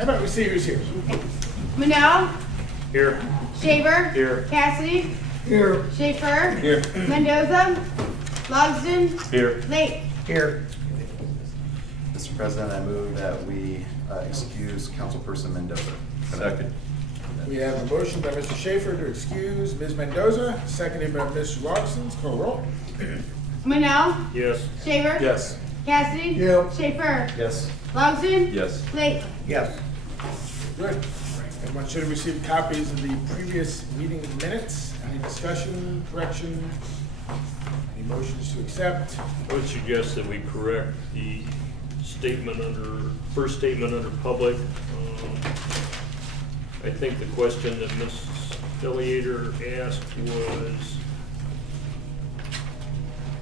How about we see who's here? Manel, Here. Shaver, Here. Cassidy, Here. Schaefer, Here. Mendoza, Logsdon, Here. Lake. Here. Mr. President, I move that we excuse Councilperson Mendoza. Second. We have a motion by Mr. Schaefer to excuse Ms. Mendoza, seconded by Mr. Logsdon. Call roll. Manel, Yes. Shaver, Yes. Cassidy, Yeah. Schaefer, Yes. Logsdon, Yes. Lake. Yes. Good. Everyone should have received copies of the previous meeting minutes. Any discussion, correction? Any motions to accept? I would suggest that we correct the statement under, first statement under public. I think the question that Mrs. Deliator asked was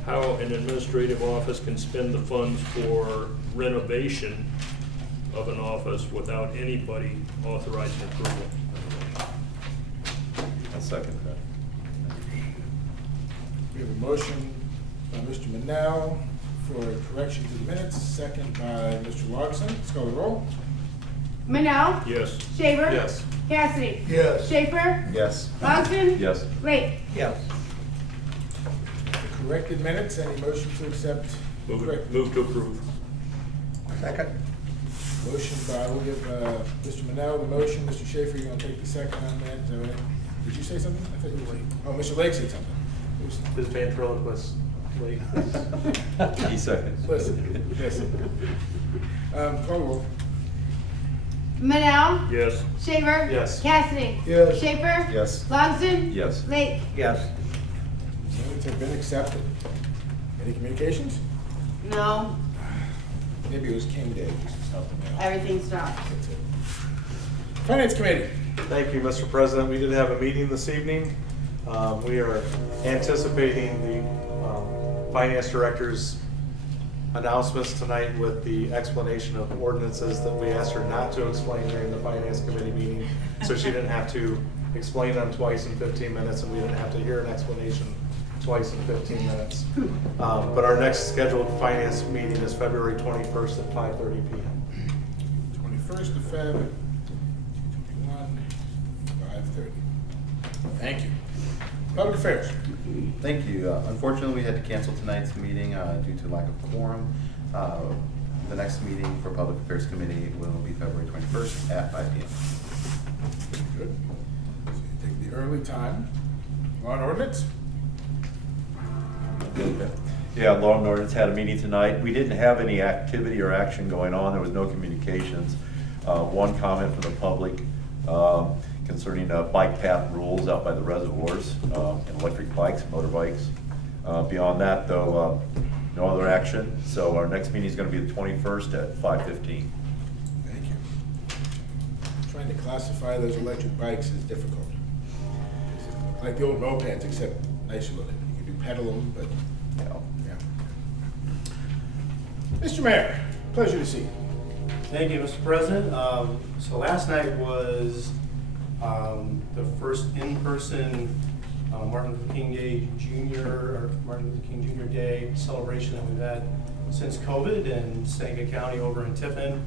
how an administrative office can spend the funds for renovation of an office without anybody authorizing approval. I'll second that. We have a motion by Mr. Manel for correction to the minutes, second by Mr. Logsdon. Let's call the roll. Manel, Yes. Shaver, Yes. Cassidy, Yes. Schaefer, Yes. Logsdon, Yes. Lake. Yes. The corrected minutes, any motion to accept? Move to approve. Second. Motion by, we'll give Mr. Manel the motion. Mr. Schaefer, you want to take the second on that? Is that right? Did you say something? I thought you were. Oh, Mr. Lake said something. This ventriloquist lady. He seconds. Listen. Call the roll. Manel, Yes. Shaver, Yes. Cassidy, Yes. Schaefer, Yes. Logsdon, Yes. Lake. Yes. Minutes have been accepted. Any communications? No, Maybe it was King Day. everything stopped. That's it. Finance Committee. Thank you, Mr. President. We did have a meeting this evening. We are anticipating the Finance Director's announcements tonight with the explanation of ordinances that we asked her not to explain during the Finance Committee meeting. So she didn't have to explain them twice in 15 minutes and we didn't have to hear an explanation twice in 15 minutes. But our next scheduled Finance meeting is February 21st at 5:30 p.m. 21st of Feb. 21, 5:30. Thank you. Public Affairs. Thank you. Unfortunately, we had to cancel tonight's meeting due to lack of quorum. The next meeting for Public Affairs Committee will be February 21st at 5 p.m. Good. So you take the early time. Law and ordinance? Yeah, Law and Ordinance had a meeting tonight. We didn't have any activity or action going on. There was no communications. One comment from the public concerning bike path rules out by the reservoirs and electric bikes, motorbikes. Beyond that, though, no other action. So our next meeting is going to be the 21st at 5:15. Thank you. Trying to classify those electric bikes is difficult. Like the old mopeds, except nicer looking. You can do pedal them, but yeah. Mr. Mayor, pleasure to see you. Thank you, Mr. President. So last night was the first in-person Martin Luther King Day Martin Luther King Jr. Day celebration that we've had since COVID in Seneca County over in Tiffin.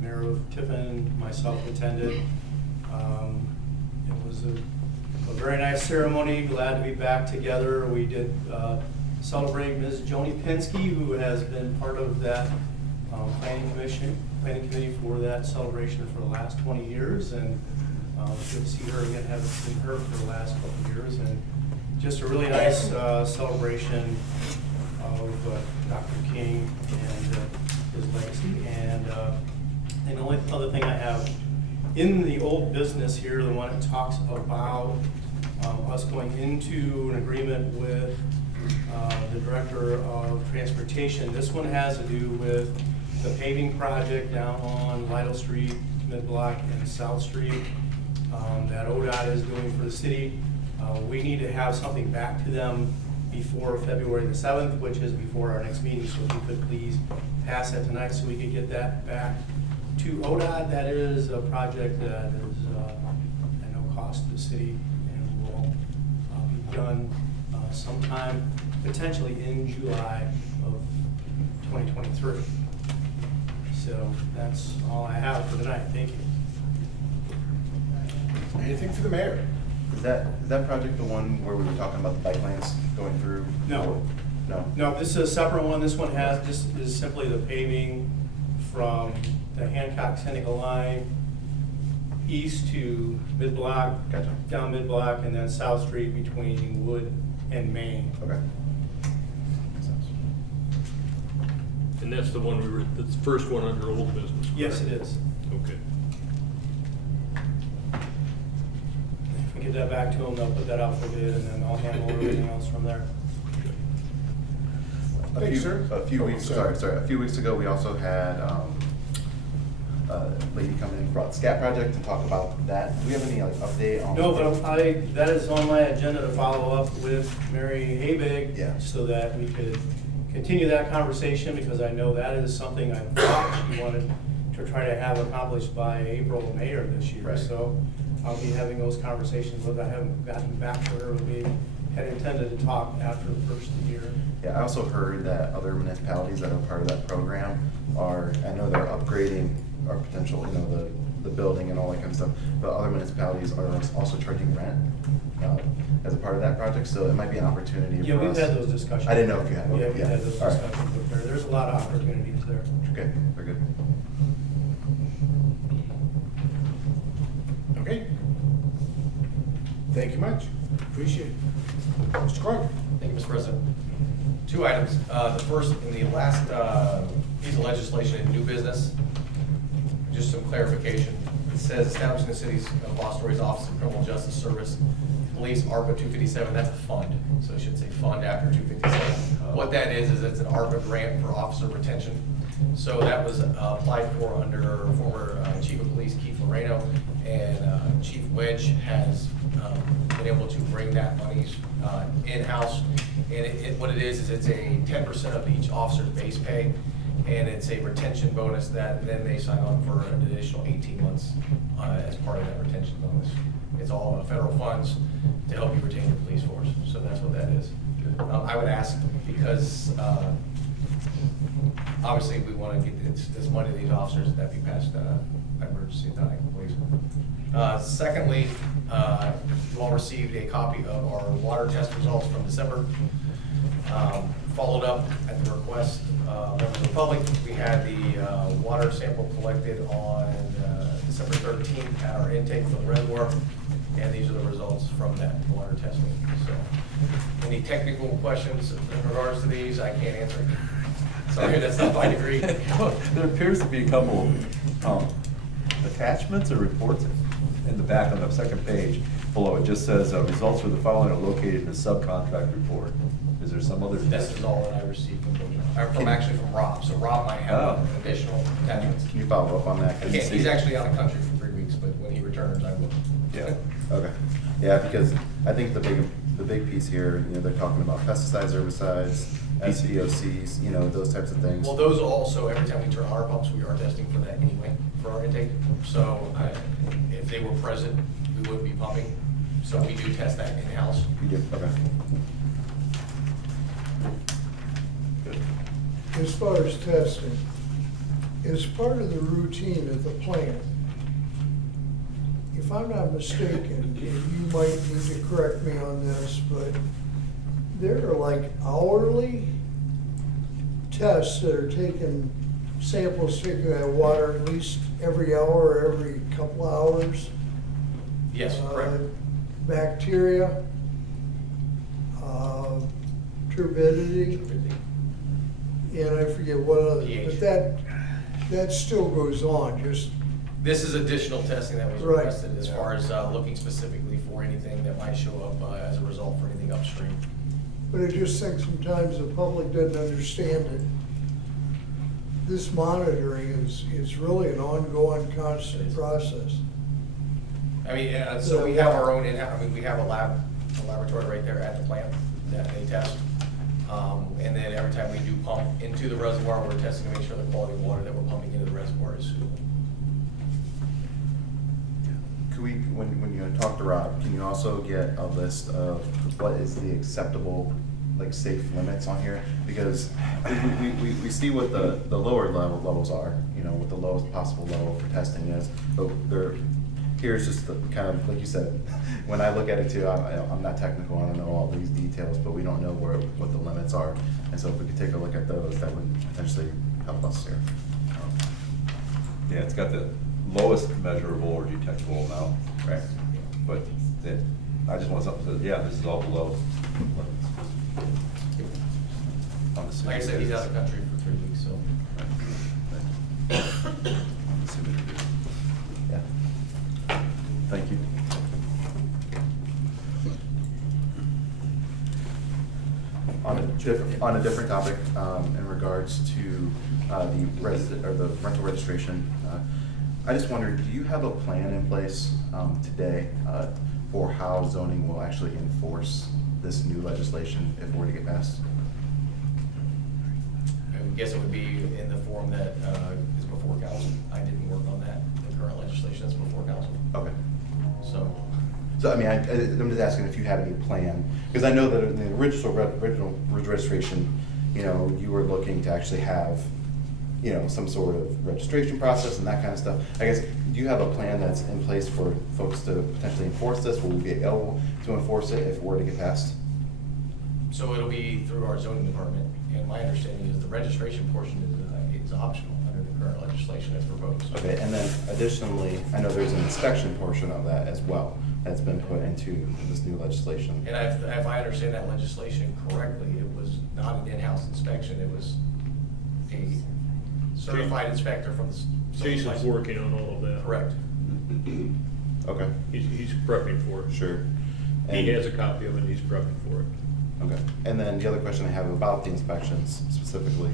Mayor of Tiffin, myself attended. It was a very nice ceremony. Glad to be back together. We did celebrate Ms. Joni Pinsky, who has been part of that planning committee for that celebration for the last 20 years, and good to see her again. Haven't seen her for the last couple of years, and just a really nice celebration of Dr. King and his legacy. And the only other thing I have in the old business here, the one that talks about us going into an agreement with the Director of Transportation. This one has to do with the paving project down on Lytle Street, Mid-Block, and South Street that ODOT is doing for the city. We need to have something back to them before February the 7th, which is before our next meeting. So if you could please pass that tonight so we could get that back to ODOT. That is a project that is at no cost to the city and will be done sometime potentially in July of 2023. So that's all I have for tonight. Thank you. Anything for the mayor? Is that project the one where we were talking about the bike lanes going through? No. No? No, this is a separate one. This one is simply the paving from the Hancock-Seneca line east to mid-block. Gotcha. Down mid-block, and then South Street between Wood and Main. Okay. Makes sense. And that's the one that's the first one under old business, correct? Yes, it is. Okay. If we get that back to them, they'll put that out for bid, and then I'll handle everything else from there. Thanks, sir. A few Oh, weeks, sorry. sorry, a few weeks ago, we also had, a lady come in for the SCAT project and talk about that. Do we have any like update on? No, but that is on my agenda to follow up with Mary Habig. Yeah. So that we could continue that conversation, because I know that is something I thought she wanted to try to have accomplished by April or May of this year. Right. So I'll be having those conversations with her. I haven't gotten back to her. We had intended to talk after the first of the year. Yeah, I also heard that other municipalities that are part of that program are, I know they're upgrading our potential, you know, the building and all that kind of stuff, but other municipalities are also charging rent as a part of that project, so it might be an opportunity for us. Yeah, we've had those discussions. I didn't know if you had. Yeah, Okay, we've had those All right. discussions with her. There's a lot of opportunities there. Okay, very good. Okay. Thank you much. Appreciate it. Mr. Clark? Thank you, Mr. President. Two items. The first, in the last piece of legislation in new business, just some clarification. It says establishing the city's of Fostoria's Office of Criminal Justice Service, Police ARPA 257, that's a fund. So it should say fund after 257. What that is it's an ARPA grant for officer retention. So that was applied for under former Chief of Police Keith Moreno, and Chief Wedge has been able to bring that money in-house. And what it is it's a 10% of each officer's base pay, and it's a retention bonus that then they sign on for an additional 18 months as part of that retention bonus. It's all federal funds to help you retain your police force, so that's what that is. I would ask, because obviously we want to get this money to these officers, that be passed emergency time, please. Secondly, you all received a copy of our water test results from December. Followed up at the request of members of the public, we had the water sample collected on December 13th at our intake from the reservoir, and these are the results from that water testing. So, any technical questions in regards to these, I can't answer. Sorry, that's not my degree. There appears to be a couple attachments or reports in the back on the second page below. It just says, results for the following are located in the subcontract report. Is there some other? This is all that I received from actually from Rob. So Rob might have additional attachments. Can you follow up on that? Yeah, he's actually out of country for 3 weeks, but when he returns, I will. Yeah. Okay, yeah, because I think the big piece here, you know, they're talking about pesticides, herbicides, SPOCs, you know, those types of things. Well, those also, every time we turn on our pumps, we are testing for that anyway, for our intake. So if they were present, we would be pumping. So we do test that in-house. You do, okay. As far as testing, as part of the routine at the plant, if I'm not mistaken, and you might need to correct me on this, but there are like hourly tests that are taking samples, taking that water at least every hour or every couple hours. Yes, correct. Bacteria, turbidity, and I forget what other, pH. but that still goes on, just, This is additional testing that was Right. requested as far as looking specifically for anything that might show up as a result for anything upstream. but I just think sometimes the public doesn't understand it. This monitoring is really an ongoing, constant process. I mean, so we have our own in-house, I mean, we have a laboratory right there at the plant that they test. And then every time we do pump into the reservoir, we're testing to make sure the quality of water that we're pumping into the reservoir is suitable. Could we, when you talk to Rob, can you also get a list of what is the acceptable, like, safe limits on here? Because we see what the lower levels are, you know, what the lowest possible level for testing is. But here's just the kind of, like you said, when I look at it too, I'm not technical, I don't know all these details, but we don't know what the limits are. And so if we could take a look at those, that would potentially help us here. Yeah, it's got the lowest measurable or detectable amount. Right. But I just want something that, yeah, this is all below. Like I said, he's out of the country for 3 weeks, so. Yeah. Thank you. On a different topic, in regards to the rental registration, I just wondered, do you have a plan in place today for how zoning will actually enforce this new legislation if we're to get passed? I would guess it would be in the form that is before council. I didn't work on that, the current legislation that's before council. Okay. So, So, I mean, I'm just asking if you have any plan, because I know that in the original registration, you know, you were looking to actually have, you know, some sort of registration process and that kind of stuff. I guess, do you have a plan that's in place for folks to potentially enforce this? Will we be able to enforce it if it were to get passed? so it'll be through our zoning department, and my understanding is the registration portion is optional under the current legislation that's proposed. Okay, and then additionally, I know there's an inspection portion of that as well that's been put into this new legislation. And if I understand that legislation correctly, it was not an in-house inspection, it was a certified inspector from the. Jason's working on all of that. Correct. Okay, He's prepping for it. sure. He And- has a copy of it, he's prepping for it. Okay, and then the other question I have about the inspections specifically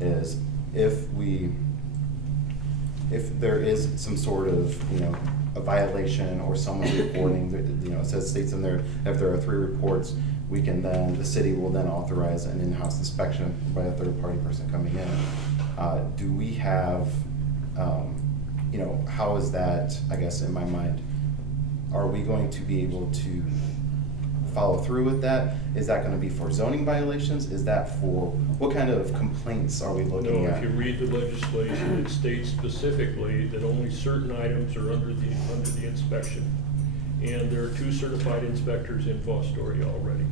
is if there is some sort of, you know, a violation or someone's reporting, you know, it states in there, if there are 3 reports, the city will then authorize an in-house inspection by a third-party person coming in. Do we have, you know, how is that, I guess, in my mind, are we going to be able to follow through with that? Is that gonna be for zoning violations? Is that for, what kind of complaints are we looking No, at? if you read the legislation, it states specifically that only certain items are under the inspection. And there are 2 certified inspectors in Fostoria already.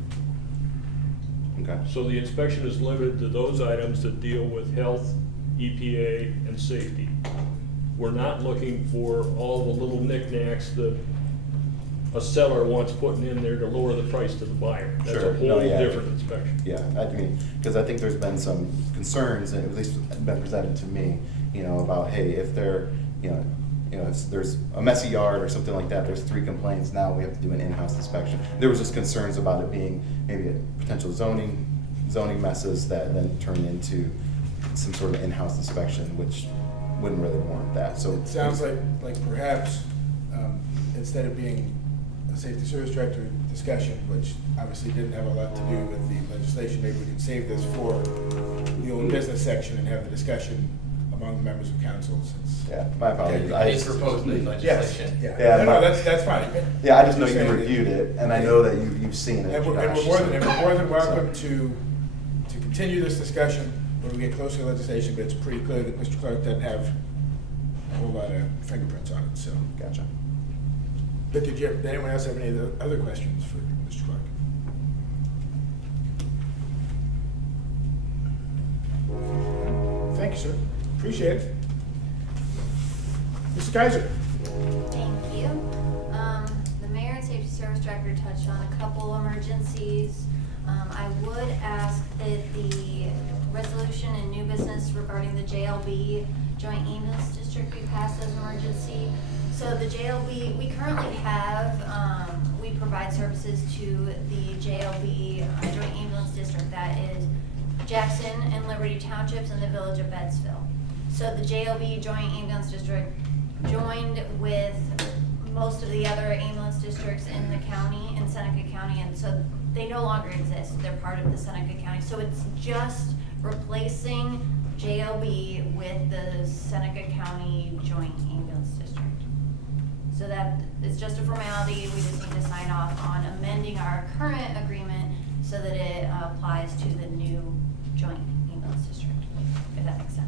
Okay, So the inspection is limited to those items that deal with health, EPA, and safety. We're not looking for all the little knickknacks that a seller wants putting in there to lower the price to the buyer. That's Sure. a No, whole yeah. different inspection. yeah, I mean, because I think there's been some concerns, and at least been presented to me, you know, about, hey, if there's a messy yard or something like that, there's 3 complaints, now we have to do an in-house inspection. There was just concerns about it being maybe a potential zoning messes that then turn into some sort of in-house inspection, which wouldn't really warrant that, so. It sounds like perhaps, instead of being a safety service director discussion, which obviously didn't have a lot to do with the legislation, maybe we can save this for the old business section and have the discussion among the members of council, since. Yeah, my apologies. It's proposed in the Yes, legislation. yeah, Yeah, no, my- that's fine. Yeah, I just know I'm you saying that- reviewed it, and I know that you've seen it. And we're Josh, more so- than welcome to continue this discussion when we get closer to legislation, but it's pretty clear that Mr. Clark doesn't have a whole lot of fingerprints on it, so. Gotcha. But did anyone else have any other questions for Mr. Clark? Thank you, sir. Appreciate it. Mr. Kaiser? Thank you. The mayor and safety service director touched on a couple emergencies. I would ask that the resolution and new business regarding the JLB, Joint Ambulance District, be passed as emergency. So the JLB, we currently have, we provide services to the JLB, Joint Ambulance District, that is Jackson and Liberty Townships and the village of Bedsville. So the JLB, Joint Ambulance District, joined with most of the other ambulance districts in the county, in Seneca County, and so they no longer exist. They're part of the Seneca County. So it's just replacing JLB with the Seneca County Joint Ambulance District. So that is just a formality. We just need to sign off on amending our current agreement so that it applies to the new Joint Ambulance District, if that makes sense.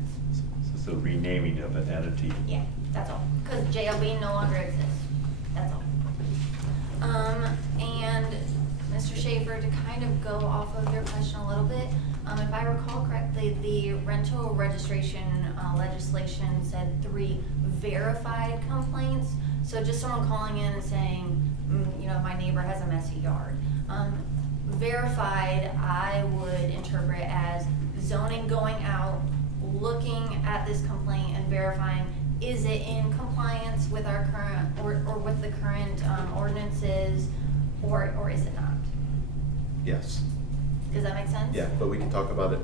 So renaming of an entity. Yeah, that's all, because JLB no longer exists, that's all. And Mr. Schaefer, to kind of go off of your question a little bit, if I recall correctly, the rental registration legislation said 3 verified complaints. So just someone calling in and saying, you know, my neighbor has a messy yard. Verified, I would interpret as zoning going out, looking at this complaint and verifying, is it in compliance with our current, or with the current ordinances, or is it not? Yes. Does that make sense? Yeah, but we can talk about it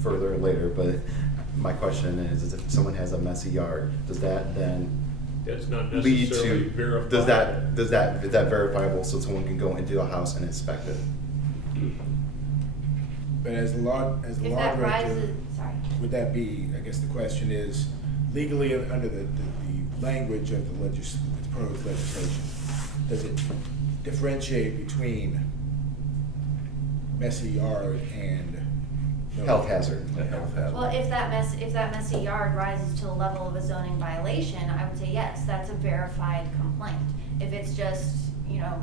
further later, but my question is if someone has a messy yard, does that then That's not lead necessarily to, verified. is that verifiable so someone can go into the house and inspect it? But as the law If that director, rises, sorry. would that be, I guess the question is, legally under the language of the proposed legislation, does it differentiate between messy yard and no- Health hazard. A health hazard. Well, if that messy yard rises to the level of a zoning violation, I would say yes, that's a verified complaint. If it's just, you know,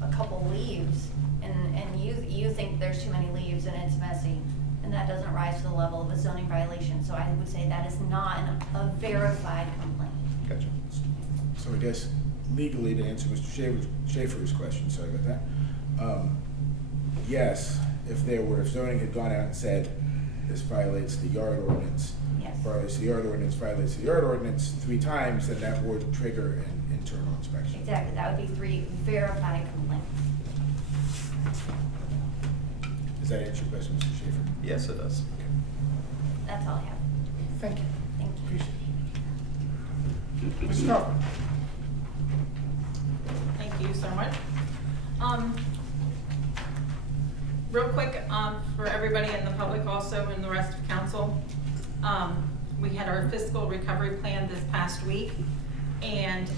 a couple leaves and you think there's too many leaves and it's messy, and that doesn't rise to the level of a zoning violation, so I would say that is not a verified complaint. Gotcha. So I guess legally, to answer Mr. Schaefer's question, sorry about that, yes, if zoning had gone out and said, this violates the yard ordinance, Yes. violates the yard ordinance, violates the yard ordinance 3 times, then that would trigger an internal inspection. Exactly, that would be 3 verified complaints. Does that answer your question, Mr. Schaefer? Yes, it does. That's all I have. Thank you. Thank you. Appreciate it. Mr. Kaufman? Thank you so much. Real quick, for everybody in the public also and the rest of council, we had our fiscal recovery plan this past week, and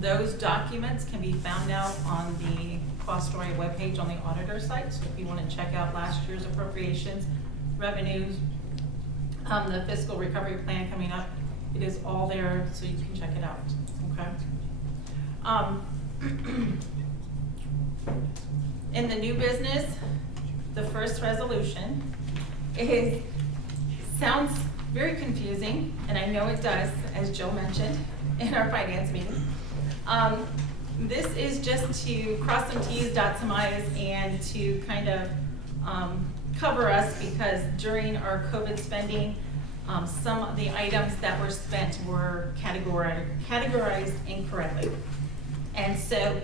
those documents can be found now on the Fostoria webpage on the auditor site. So if you want to check out last year's appropriations, revenues, the fiscal recovery plan coming up, it is all there, so you can check it out. Okay. In the new business, the first resolution sounds very confusing, and I know it does, as Jill mentioned in our finance meeting. This is just to cross some T's, dot some I's, and to kind of cover us, because during our COVID spending, some of the items that were spent were categorized incorrectly. And so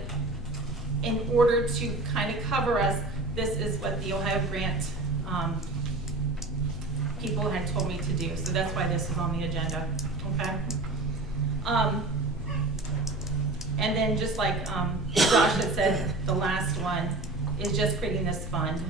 in order to kind of cover us, this is what the Ohio grant people had told me to do. So that's why this is on the agenda, okay? And then just like Josh had said, the last one is just creating this fund.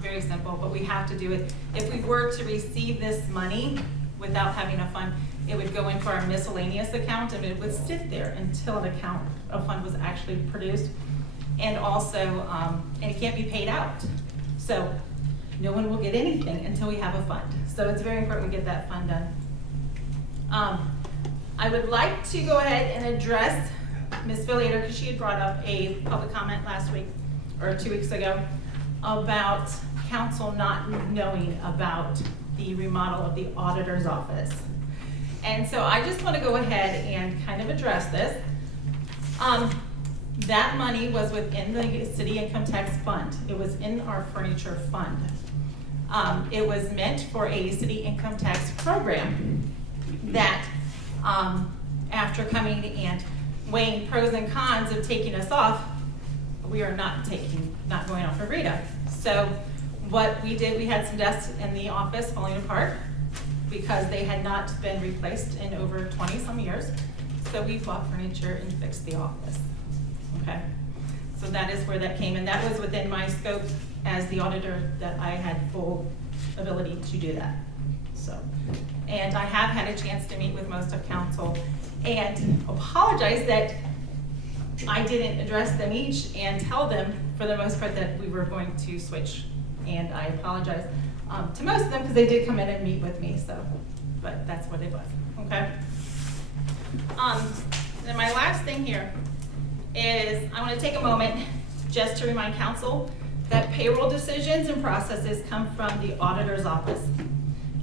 Very simple, but we have to do it. If we were to receive this money without having a fund, it would go into our miscellaneous account, and it would sit there until a fund was actually produced. And also, and it can't be paid out. So no one will get anything until we have a fund. So it's very important we get that fund done. I would like to go ahead and address Ms. Villator, because she had brought up a public comment last week, or 2 weeks ago, about council not knowing about the remodel of the auditor's office. And so I just want to go ahead and kind of address this. That money was within the city income tax fund. It was in our furniture fund. It was meant for a city income tax program that, after coming and weighing pros and cons of taking us off, we are not going off of Rita. So what we did, we had some desks in the office falling apart because they had not been replaced in over 20 some years. So we bought furniture and fixed the office. Okay, so that is where that came, and that was within my scope as the auditor, that I had full ability to do that. So, and I have had a chance to meet with most of council and apologize that I didn't address them each and tell them for the most part that we were going to switch, and I apologize. to most of them, because they did come in and meet with me, so, but that's what it was, okay? Then my last thing here is I want to take a moment just to remind council that payroll decisions and processes come from the auditor's office.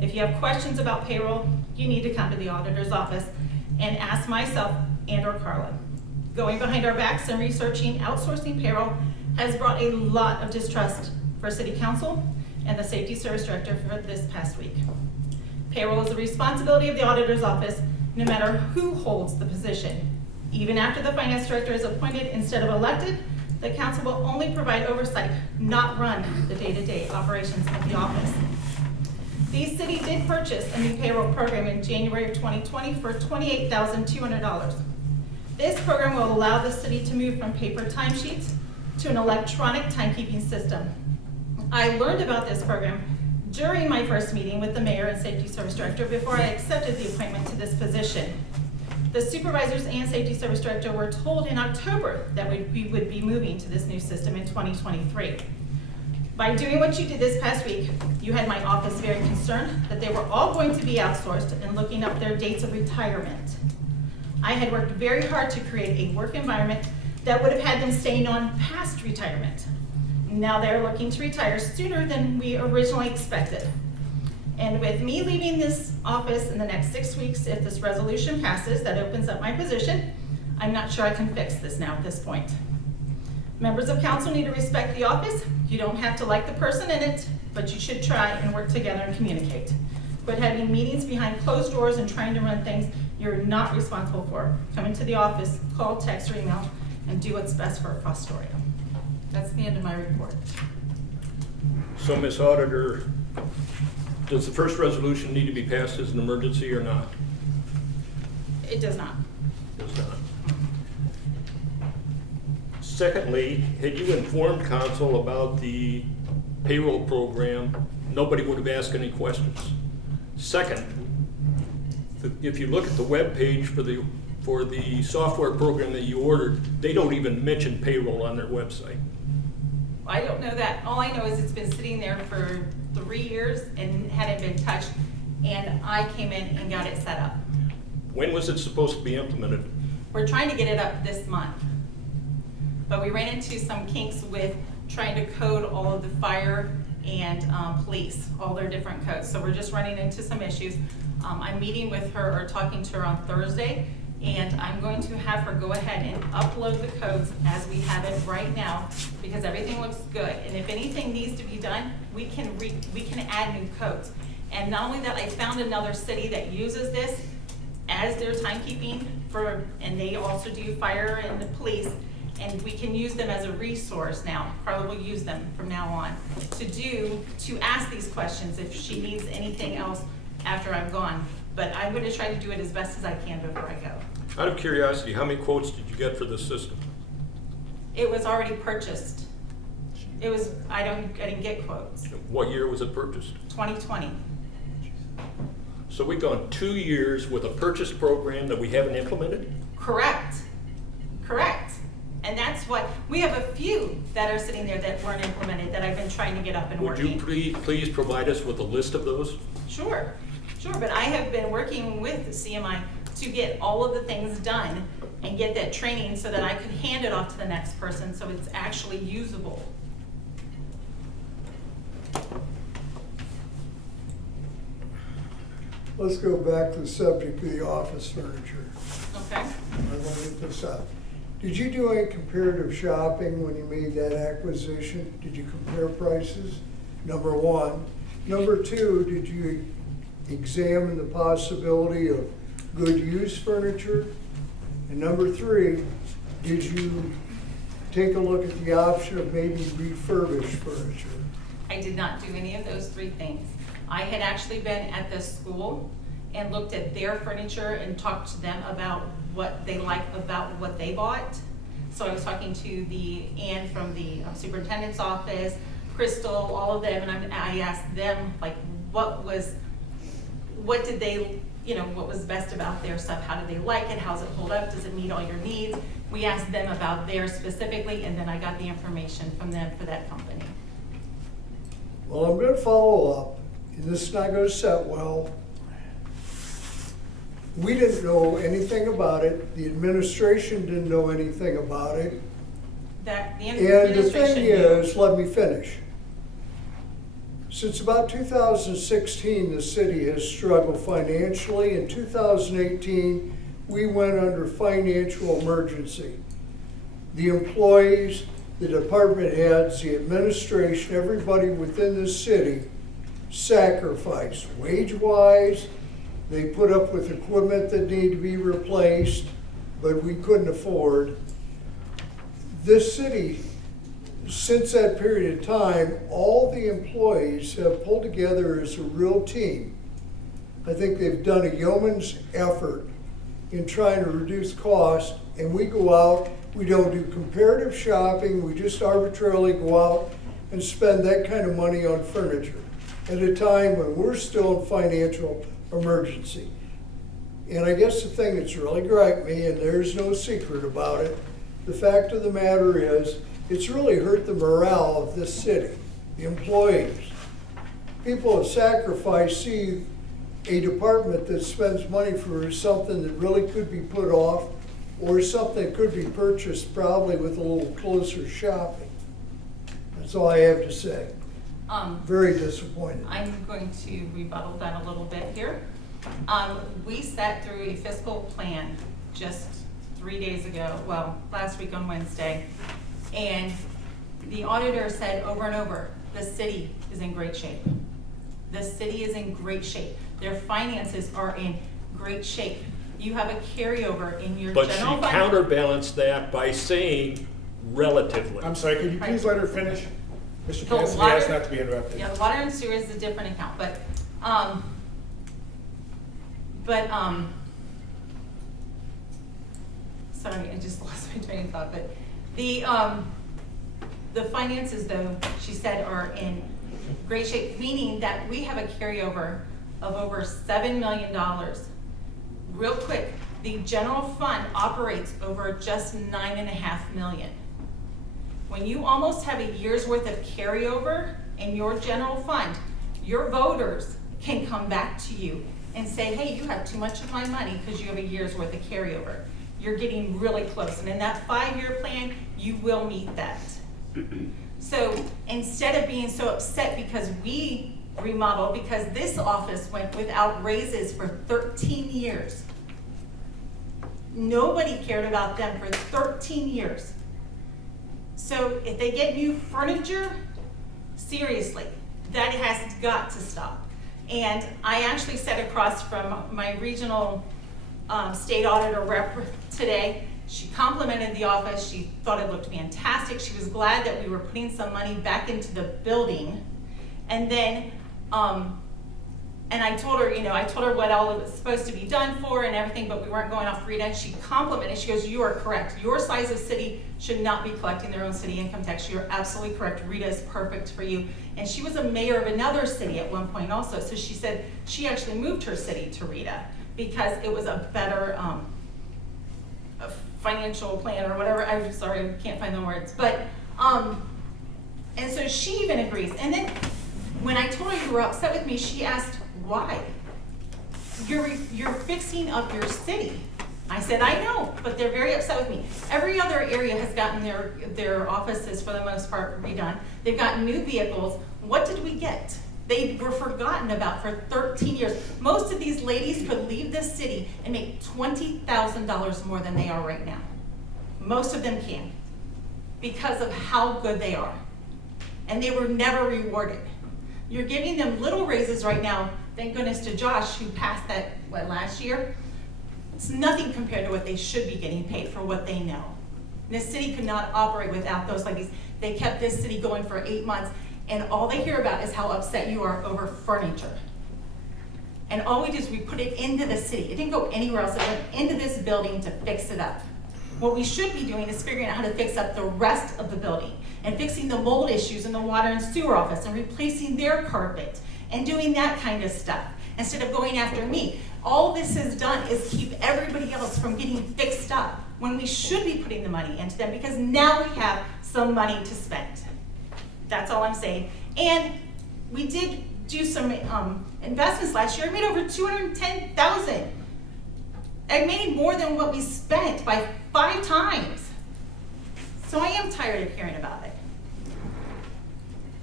If you have questions about payroll, you need to come to the auditor's office and ask myself and or Carla. Going behind our backs and researching outsourcing payroll has brought a lot of distrust for city council and the safety service director for this past week. Payroll is the responsibility of the auditor's office, no matter who holds the position. Even after the finance director is appointed instead of elected, the council will only provide oversight, not run the day-to-day operations of the office. The city did purchase a new payroll program in January of 2020 for $28,200. This program will allow the city to move from paper timesheets to an electronic timekeeping system. I learned about this program during my first meeting with the mayor and safety service director before I accepted the appointment to this position. The supervisors and safety service director were told in October that we would be moving to this new system in 2023. By doing what you did this past week, you had my office very concerned that they were all going to be outsourced and looking up their dates of retirement. I had worked very hard to create a work environment that would have had them staying on past retirement. Now they're looking to retire sooner than we originally expected. And with me leaving this office in the next 6 weeks, if this resolution passes that opens up my position, I'm not sure I can fix this now at this point. Members of council need to respect the office. You don't have to like the person in it, but you should try and work together and communicate. Quit having meetings behind closed doors and trying to run things you're not responsible for. Come into the office, call, text, or email, and do what's best for Fostoria. That's the end of my report. So, Ms. Auditor, does the first resolution need to be passed as an emergency or not? It does not. Does not. Secondly, had you informed council about the payroll program, nobody would have asked any questions. Second, if you look at the webpage for the software program that you ordered, they don't even mention payroll on their website. I don't know that. All I know is it's been sitting there for 3 years and hadn't been touched, and I came in and got it set up. When was it supposed to be implemented? We're trying to get it up this month, but we ran into some kinks with trying to code all of the fire and police, all their different codes. So we're just running into some issues. I'm meeting with her or talking to her on Thursday, and I'm going to have her go ahead and upload the codes as we have it right now, because everything looks good. And if anything needs to be done, we can add new codes. And not only that, I found another city that uses this as their timekeeping and they also do fire and the police, and we can use them as a resource now. Carla will use them from now on to ask these questions if she needs anything else after I'm gone. But I'm going to try to do it as best as I can before I go. Out of curiosity, how many quotes did you get for this system? It was already purchased. I didn't get quotes. What year was it purchased? 2020. So we've gone 2 years with a purchase program that we haven't implemented? Correct. And that's what, we have a few that are sitting there that weren't implemented that I've been trying to get up and Would working. you please provide us with a list of those? Sure, but I have been working with the CMI to get all of the things done and get that training so that I could hand it off to the next person so it's actually usable. Let's go back to the subject of the office furniture. Okay? I want to get this up. Did you do any comparative shopping when you made that acquisition? Did you compare prices? Number one. Number two, did you examine the possibility of good use furniture? And number three, did you take a look at the option of maybe refurbished furniture? I did not do any of those three things. I had actually been at the school and looked at their furniture and talked to them about what they like about what they bought. So I was talking to Ann from the superintendent's office, Crystal, all of them, and I asked them like what was best about their stuff, how do they like it, how's it hold up, does it meet all your needs? We asked them about theirs specifically, and then I got the information from them for that company. Well, I'm gonna follow up, and this is not gonna set well. We didn't know anything about it, the administration didn't know anything about it, That, the and the administration thing knew. is, let me finish. Since about 2016, the city has struggled financially. In 2018, we went under financial emergency. The employees, the department heads, the administration, everybody within the city sacrificed wage-wise. They put up with equipment that needed to be replaced, but we couldn't afford. This city, since that period of time, all the employees have pulled together as a real team. I think they've done a yeoman's effort in trying to reduce costs, and we go out, we don't do comparative shopping, we just arbitrarily go out and spend that kind of money on furniture at a time when we're still in financial emergency. And I guess the thing that's really griped me, and there's no secret about it, the fact of the matter is, it's really hurt the morale of this city, the employees. People have sacrificed, see a department that spends money for something that really could be put off, or something that could be purchased probably with a little closer shopping. That's all I have to say. Very disappointed. I'm going to rebuttal that a little bit here. We sat through a fiscal plan just 3 days ago, well, last week on Wednesday, and the auditor said over and over, the city is in great shape. The city is in great shape. Their finances are in great shape. You have a carryover in your But she general fund. counterbalanced that by saying relatively. I'm sorry, could you please let her finish? Mr. The Cassidy water- asked not to be interrupted. Yeah, the water and sewer is a different account, but, sorry, I just lost my train of thought, but the finances though, she said, are in great shape, meaning that we have a carryover of over $7 million. Real quick, the general fund operates over just $9.5 million. When you almost have a year's worth of carryover in your general fund, your voters can come back to you and say, hey, you have too much of my money because you have a year's worth of carryover. You're getting really close. And in that 5-year plan, you will meet that. So instead of being so upset because we remodeled, because this office went without raises for 13 years. Nobody cared about them for 13 years. So if they get new furniture, seriously, that has got to stop. And I actually sat across from my regional state auditor rep today. She complimented the office. She thought it looked fantastic. She was glad that we were putting some money back into the building. And then, and I told her, what all it was supposed to be done for and everything, but we weren't going off Rita. And she complimented, she goes, you are correct. Your size of city should not be collecting their own city income tax. You're absolutely correct. Rita is perfect for you. And she was a mayor of another city at one point also. So she said she actually moved her city to Rita because it was a better a financial plan or whatever. I'm sorry, I can't find the words. But, and so she even agrees. And then when I told her you were upset with me, she asked, why? You're fixing up your city. I said, I know, but they're very upset with me. Every other area has gotten their offices, for the most part, redone. They've gotten new vehicles. What did we get? They were forgotten about for 13 years. Most of these ladies could leave this city and make $20,000 more than they are right now. Most of them can, because of how good they are. And they were never rewarded. You're giving them little raises right now. Thank goodness to Josh, who passed that, last year? It's nothing compared to what they should be getting paid for what they know. This city could not operate without those ladies. They kept this city going for 8 months, and all they hear about is how upset you are over furniture. And all we did is we put it into the city. It didn't go anywhere else. It went into this building to fix it up. What we should be doing is figuring out how to fix up the rest of the building and fixing the mold issues in the water and sewer office and replacing their carpet and doing that kind of stuff instead of going after me. All this has done is keep everybody else from getting fixed up when we should be putting the money into them because now we have some money to spend. That's all I'm saying. And we did do some investments last year. I made over $210,000. I made more than what we spent by 5 times. So I am tired of hearing about it.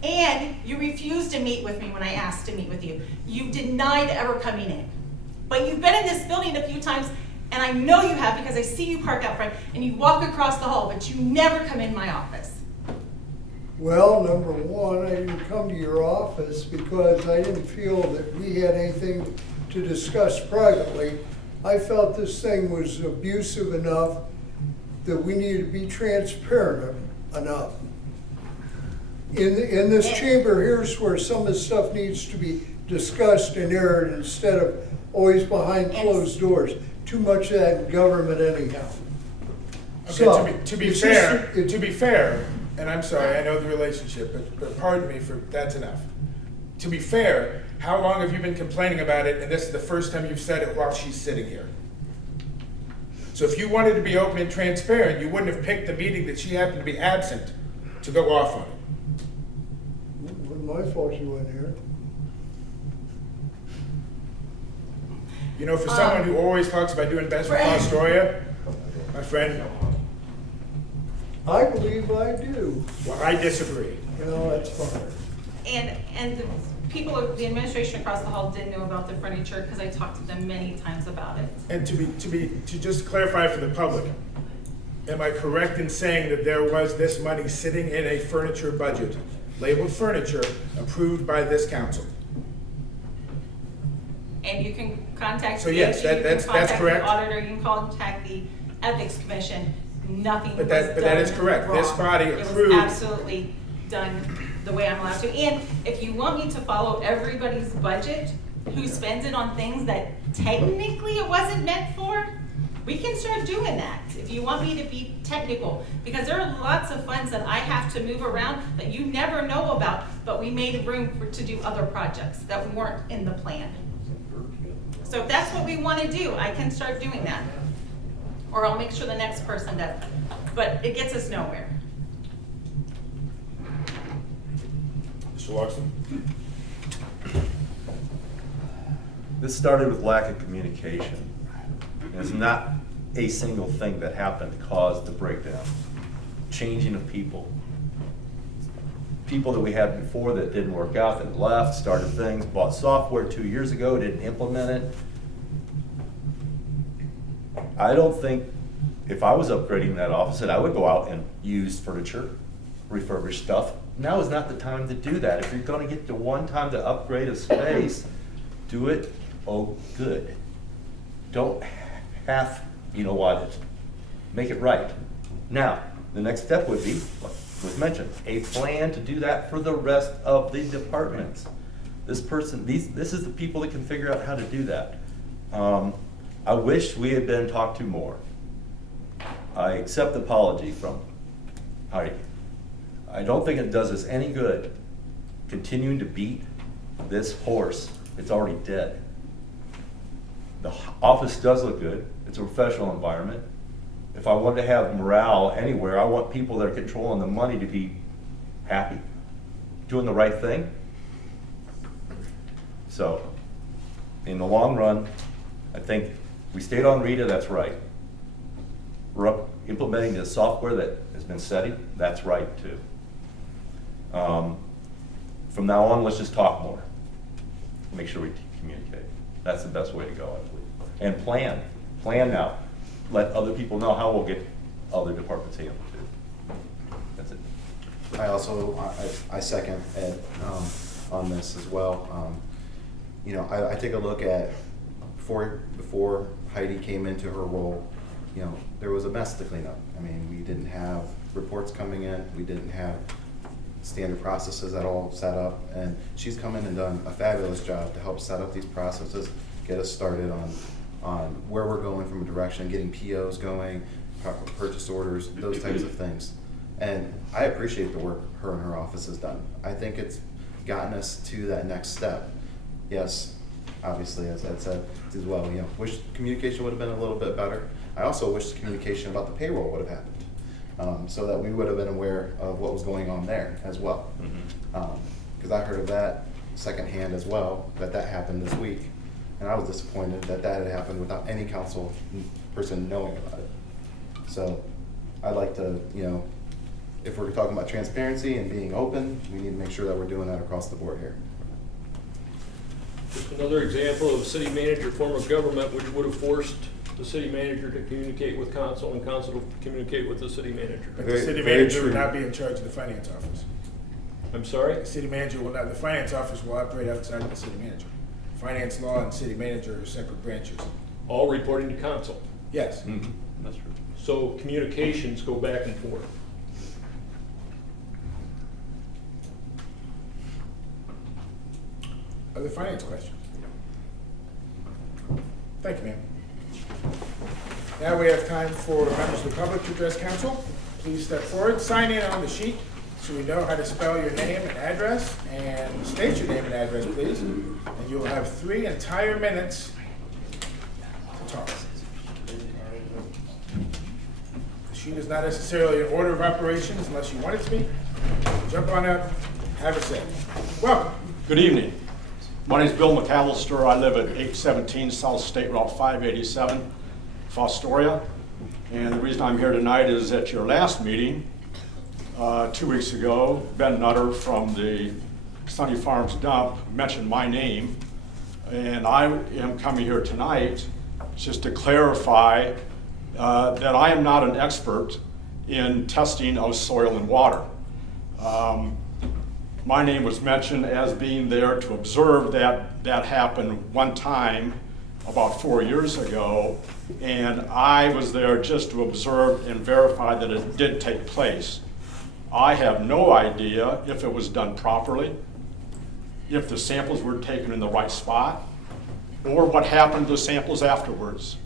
And you refused to meet with me when I asked to meet with you. You denied ever coming in. But you've been in this building a few times, and I know you have because I see you park out front and you walk across the hall, but you never come in my office. Well, number one, I didn't come to your office because I didn't feel that we had anything to discuss privately. I felt this thing was abusive enough that we needed to be transparent enough. In this chamber, here's where some of the stuff needs to be discussed and aired instead of always behind closed doors. Too much of that in government anyhow. Okay, to be fair, and I'm sorry, I know the relationship, but pardon me for, that's enough. To be fair, how long have you been complaining about it, and this is the first time you've said it while she's sitting here? So if you wanted to be open and transparent, you wouldn't have picked the meeting that she happened to be absent to go off on it. It wasn't my fault you weren't here. You know, for someone who always talks about doing best for Fostoria, my friend, I believe I do. well, I disagree. Well, that's fine. And the people, the administration across the hall did know about the furniture because I talked to them many times about it. And to just clarify for the public, am I correct in saying that there was this money sitting in a furniture budget, labeled furniture, approved by this council? And you can contact So the yes, AG, you can that's contact correct. the auditor, you can contact the ethics commission. Nothing was But done that is correct. This wrong. body It approved- was absolutely done the way I'm allowed to. And if you want me to follow everybody's budget, who spends it on things that technically it wasn't meant for, we can start doing that. If you want me to be technical, because there are lots of funds that I have to move around that you never know about, but we made room to do other projects that weren't in the plan. So if that's what we want to do, I can start doing that. Or I'll make sure the next person does. But it gets us nowhere. Mr. Watson? This started with lack of communication. It's not a single thing that happened caused the breakdown. Changing of people. People that we had before that didn't work out, that left, started things, bought software 2 years ago, didn't implement it. I don't think, if I was upgrading that office, that I would go out and use furniture, refurbish stuff. Now is not the time to do that. If you're gonna get to one time to upgrade a space, do it, oh, good. Don't make it right. Now, the next step would be, what was mentioned, a plan to do that for the rest of the departments. This is the people that can figure out how to do that. I wish we had been talked to more. I accept the apology from Heidi. I don't think it does us any good continuing to beat this horse. It's already dead. The office does look good. It's a professional environment. If I want to have morale anywhere, I want people that are controlling the money to be happy, doing the right thing. So, in the long run, I think we stayed on Rita, that's right. We're implementing the software that has been studied, that's right too. From now on, let's just talk more. Make sure we communicate. That's the best way to go, I believe. And plan now. Let other people know how we'll get other departments handled too. That's it. I second Ed on this as well. You know, I take a look at before Heidi came into her role, you know, there was a mess to clean up. I mean, we didn't have reports coming in, we didn't have standard processes at all set up, and she's come in and done a fabulous job to help set up these processes, get us started on where we're going from a direction, getting POs going, proper purchase orders, those types of things. And I appreciate the work her and her office has done. I think it's gotten us to that next step. Yes, obviously, as Ed said as well, you know, wish communication would have been a little bit better. I also wish communication about the payroll would have happened, so that we would have been aware of what was going on there as well. Because I heard of that secondhand as well, that happened this week. And I was disappointed that had happened without any council person knowing about it. So I'd like to, if we're talking about transparency and being open, we need to make sure that we're doing that across the board here. Just another example of a city manager form of government which would have forced the city manager to communicate with council and council to communicate with the city manager. But the city manager would not be in charge of the finance office. I'm sorry? The city manager will not, the finance office will operate outside of the city manager. Finance, law, and city manager are separate branches. All reporting to council. Yes. Mhm, that's true. So communications go back and forth. Other finance questions? Thank you, ma'am. Now we have time for members of the public to address council. Please step forward, sign in on the sheet so we know how to spell your name and address, and state your name and address, please. And you'll have 3 entire minutes to talk. The sheet is not necessarily in order of operations unless you want it to be. Jump on up, have a say. Welcome. Good evening. My name is Bill McAllister. I live at 817 South State Route 587, Fostoria. And the reason I'm here tonight is at your last meeting, 2 weeks ago, Ben Nutter from the Sunny Farms dump mentioned my name. And I am coming here tonight just to clarify that I am not an expert in testing of soil and water. My name was mentioned as being there to observe that happened one time about 4 years ago, and I was there just to observe and verify that it did take place. I have no idea if it was done properly, if the samples were taken in the right spot, or what happened to the samples afterwards.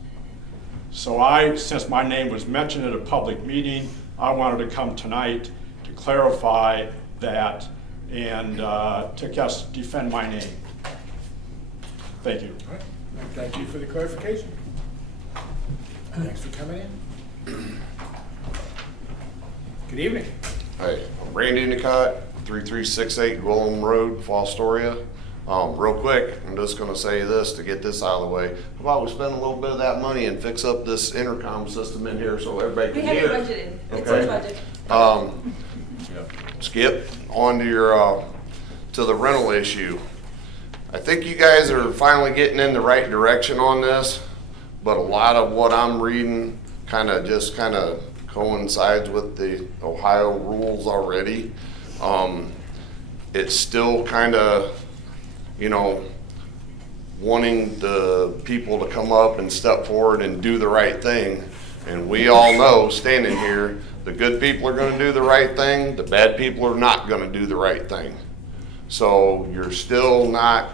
So since my name was mentioned at a public meeting, I wanted to come tonight to clarify that and to just defend my name. Thank you. All right. Thank you for the clarification. Thanks for coming in. Good evening. Hey, I'm Randy Nicott, 3368 Golem Road, Fostoria. Real quick, I'm just gonna say this to get this out of the way. How about we spend a little bit of that money and fix up this intercom system in here so everybody can hear? We have it budgeted. It's Okay. in budget. Skip on to your, to the rental issue. I think you guys are finally getting in the right direction on this, but a lot of what I'm reading kind of coincides with the Ohio rules already. It's still kind of, wanting the people to come up and step forward and do the right thing. And we all know, standing here, the good people are going to do the right thing, the bad people are not going to do the right thing. So you're still not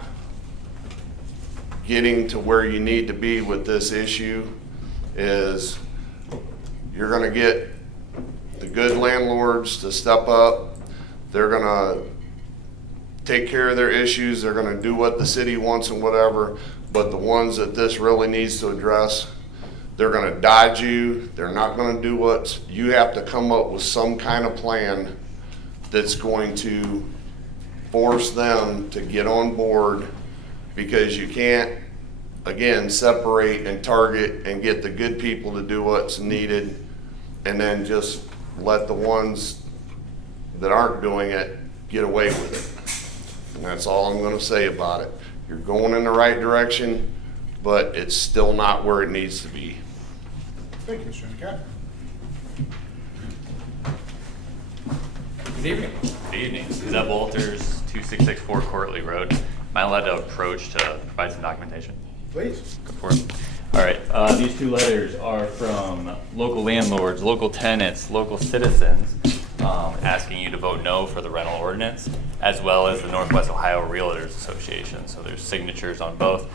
getting to where you need to be with this issue. Is you're going to get the good landlords to step up. They're going to take care of their issues. They're going to do what the city wants and whatever. But the ones that this really needs to address, they're going to dodge you. They're not going to do what you have to come up with some kind of plan that's going to force them to get on board, because you can't, again, separate and target and get the good people to do what's needed and then just let the ones that aren't doing it get away with it. And that's all I'm going to say about it. You're going in the right direction, but it's still not where it needs to be. Thank you, Mr. Nicott. Good evening. Good evening. Zeb Walters, 2664 Courtly Road. Am I allowed to approach to provide some documentation? Please. Go for it. All right. These 2 letters are from local landlords, local tenants, local citizens, asking you to vote no for the rental ordinance, as well as the Northwest Ohio Realtors Association. So there's signatures on both,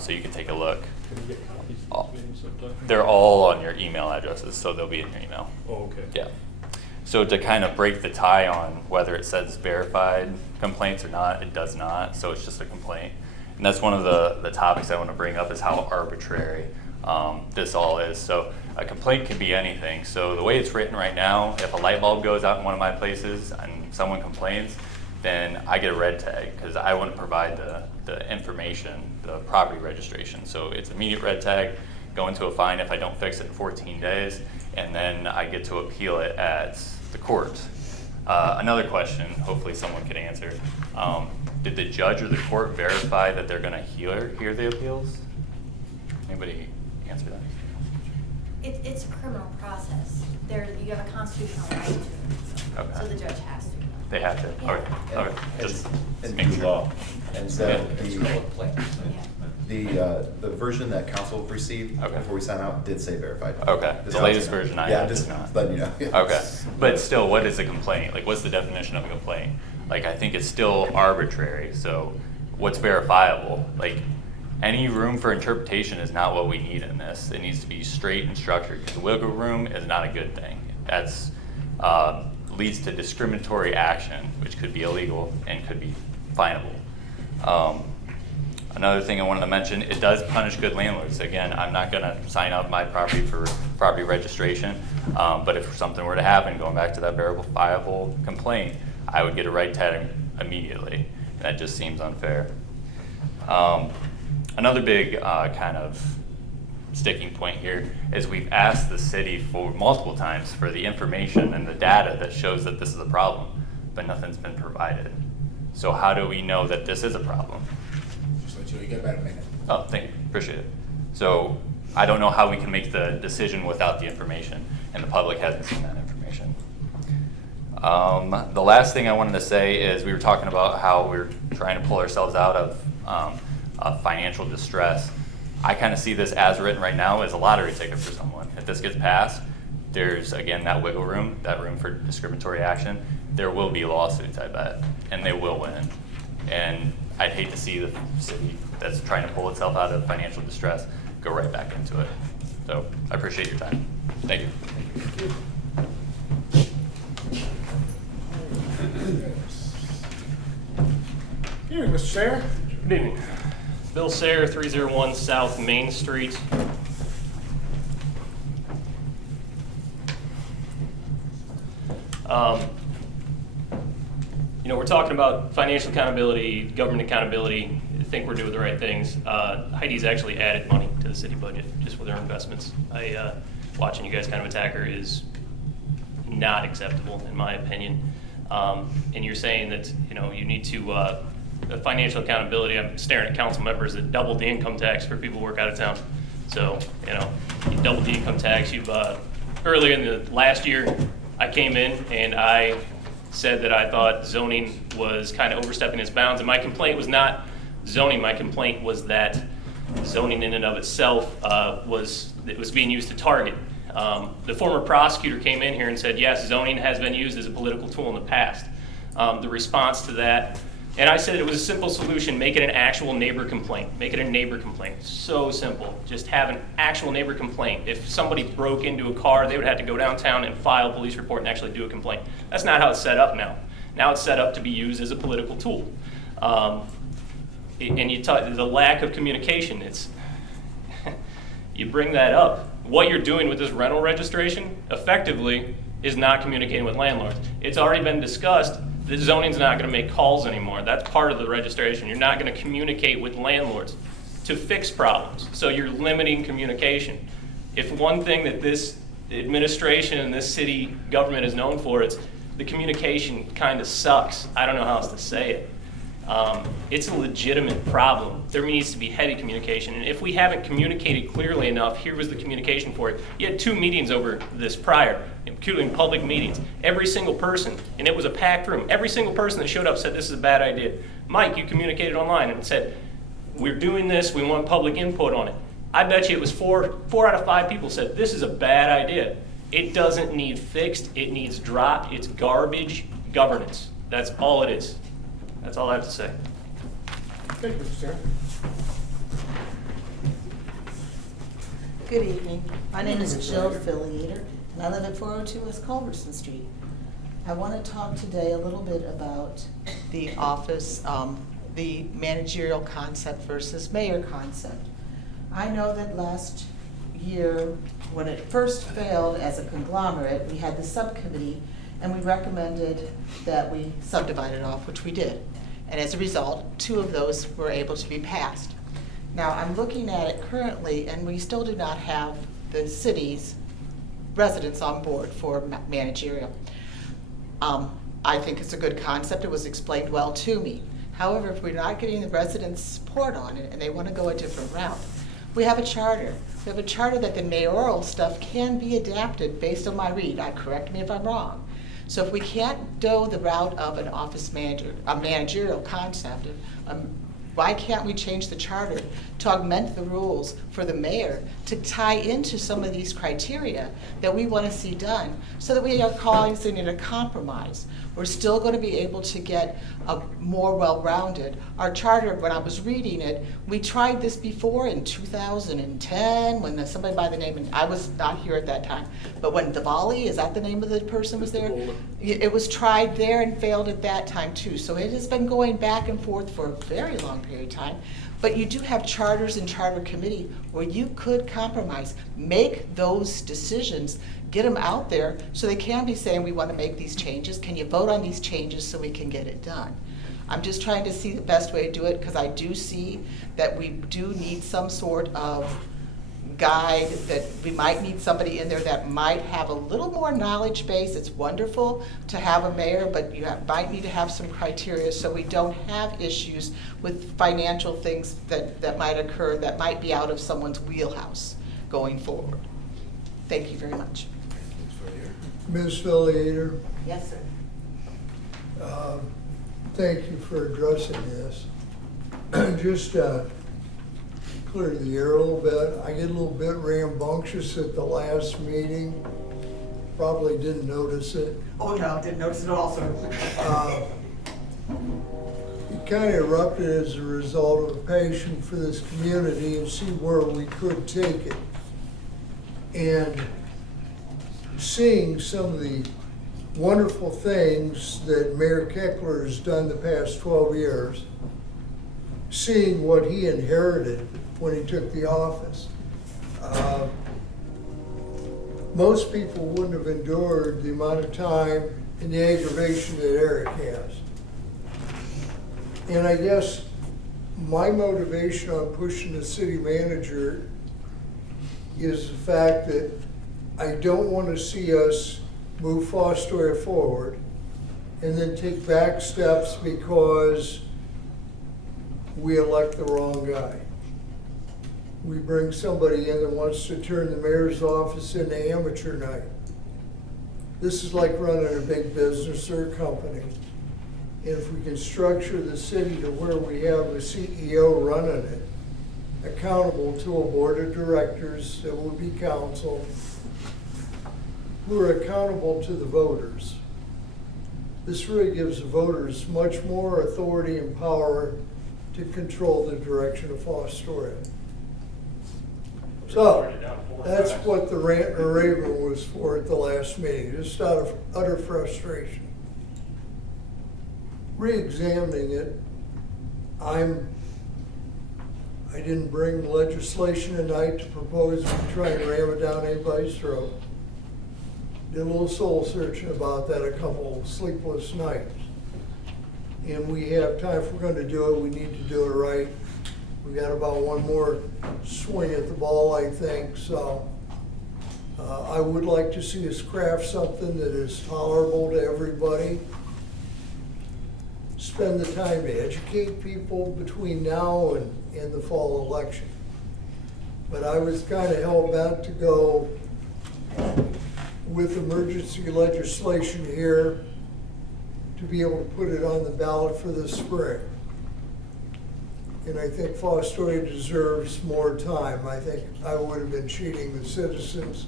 so you can take a look. Can you get copies of Oh. this meeting sometime? They're all on your email addresses, so they'll be in your email. Oh, okay. Yeah. So to kind of break the tie on whether it says verified complaints or not, it does not. So it's just a complaint. And that's one of the topics I want to bring up, is how arbitrary this all is. So a complaint can be anything. So the way it's written right now, if a light bulb goes out in one of my places and someone complains, then I get a red tag because I wouldn't provide the information, the property registration. So it's immediate red tag, go into a fine if I don't fix it in 14 days, and then I get to appeal it at the court. Another question, hopefully someone can answer. Did the judge or the court verify that they're gonna hear the appeals? Anybody answer that? It's a criminal process. You have a constitutional right to it. Okay. So the judge has to. They have to, Yeah. okay, just And make New sure. law. And so Yeah. the version that council received Okay. before we sign out did say verified. Okay, This the one's latest not. version I Yeah, have just does not. letting you know. Okay, but still, what is a complaint? Like, what's the definition of a complaint? Like, I think it's still arbitrary, so what's verifiable? Like, any room for interpretation is not what we need in this. It needs to be straight and structured, because wiggle room is not a good thing. That's, leads to discriminatory action, which could be illegal and could be finable. Another thing I wanted to mention, it does punish good landlords. Again, I'm not gonna sign up my property for property registration, but if something were to happen, going back to that verifiable complaint, I would get a red tag immediately. That just seems unfair. Another big kind of sticking point here is we've asked the city for multiple times for the information and the data that shows that this is a problem, but nothing's been provided. So how do we know that this is a problem? Just let you get about a minute. Oh, thank you, appreciate it. So I don't know how we can make the decision without the information, and the public hasn't seen that information. The last thing I wanted to say is we were talking about how we're trying to pull ourselves out of financial distress. I kind of see this as written right now as a lottery ticket for someone. If this gets passed, there's, again, that wiggle room, that room for discriminatory action. There will be lawsuits, I bet, and they will win. And I'd hate to see the city that's trying to pull itself out of financial distress go right back into it. So I appreciate your time. Thank you. Here, Mr. Sayer. Good evening. Bill Sayer, 301 South Main Street. You know, we're talking about financial accountability, government accountability. I think we're doing the right things. Heidi's actually added money to the city budget just with her investments. Watching you guys kind of attack her is not acceptable, in my opinion. And you're saying that, you know, you need to financial accountability. I'm staring at council members that doubled the income tax for people who work out of town. So, you know, you doubled the income tax. You've earlier in the last year, I came in and I said that I thought zoning was kind of overstepping its bounds. And my complaint was not zoning. My complaint was that zoning in and of itself was being used to target. The former prosecutor came in here and said, yes, zoning has been used as a political tool in the past. The response to that, and I said it was a simple solution, make it an actual neighbor complaint. Make it a neighbor complaint. So simple. Just have an actual neighbor complaint. If somebody broke into a car, they would have to go downtown and file a police report and actually do a complaint. That's not how it's set up now. Now it's set up to be used as a political tool. And you talk the lack of communication. It's you bring that up. What you're doing with this rental registration effectively is not communicating with landlords. It's already been discussed. The zoning's not going to make calls anymore. That's part of the registration. You're not going to communicate with landlords to fix problems. So you're limiting communication. If one thing that this administration and this city government is known for, it's the communication kind of sucks. I don't know how else to say it. It's a legitimate problem. There needs to be heavy communication. And if we haven't communicated clearly enough, here was the communication for it. You had 2 meetings over this prior, including public meetings. Every single person, and it was a packed room, every single person that showed up said this is a bad idea. Mike, you communicated online and said, we're doing this, we want public input on it. I bet you it was four out of 5 people said this is a bad idea. It doesn't need fixed, it needs dropped, it's garbage governance. That's all it is. That's all I have to say. Thank you, Mr. Sayer. Good evening. My name is Jill Filliater, and I live at 402 West Culbertson Street. I want to talk today a little bit about the office, the managerial concept versus mayor concept. I know that last year, when it first failed as a conglomerate, we had the subcommittee, and we recommended that we subdivide it off, which we did. And as a result, 2 of those were able to be passed. Now, I'm looking at it currently, and we still do not have the city's residents on board for managerial. I think it's a good concept. It was explained well to me. However, if we're not getting the residents' support on it and they want to go a different route, we have a charter. We have a charter that the mayoral stuff can be adapted based on my read. Correct me if I'm wrong. So if we can't go the route of an office manager, a managerial concept, why can't we change the charter to augment the rules for the mayor to tie into some of these criteria that we want to see done so that we are causing it a compromise? We're still going to be able to get a more well-rounded. Our charter, when I was reading it, we tried this before in 2010 when somebody by the name, and I was not here at that time, but when Diwali, is that the name of the person was there? It was tried there and failed at that time too. So it has been going back and forth for a very long period of time. But you do have charters and charter committee where you could compromise, make those decisions, get them out there so they can be saying, we want to make these changes. Can you vote on these changes so we can get it done? I'm just trying to see the best way to do it because I do see that we do need some sort of guide, that we might need somebody in there that might have a little more knowledge base. It's wonderful to have a mayor, but you might need to have some criteria so we don't have issues with financial things that might occur that might be out of someone's wheelhouse going forward. Thank you very much. Ms. Filiator, Yes, sir. thank you for addressing this. Just clear the air a little bit. I get a little bit rambunctious at the last meeting. Probably didn't notice it. Oh, no, didn't notice it also. It kind of erupted as a result of a passion for this community and see where we could take it. And seeing some of the wonderful things that Mayor Keckler has done the past 12 years, seeing what he inherited when he took the office. Most people wouldn't have endured the amount of time and the aggravation that Eric has. And I guess my motivation on pushing the city manager is the fact that I don't want to see us move Fostoria forward and then take back steps because we elect the wrong guy. We bring somebody in that wants to turn the mayor's office into amateur night. This is like running a big business or a company. And if we can structure the city to where we have a CEO running it, accountable to a board of directors that will be council, who are accountable to the voters. This really gives the voters much more authority and power to control the direction of Fostoria. So, that's what the rant and raving was for at the last meeting, just out of utter frustration. Re-examining it, I didn't bring legislation tonight to propose we try and ram it down anybody's throat. Did a little soul searching about that, a couple sleepless nights. And we have time, if we're gonna do it, we need to do it right. We got about one more swing at the ball, I think, so. I would like to see us craft something that is tolerable to everybody. Spend the time to educate people between now and the fall election. But I was kind of hell-bent to go with emergency legislation here to be able to put it on the ballot for the spring. And I think Fostoria deserves more time. I think I would have been cheating the citizens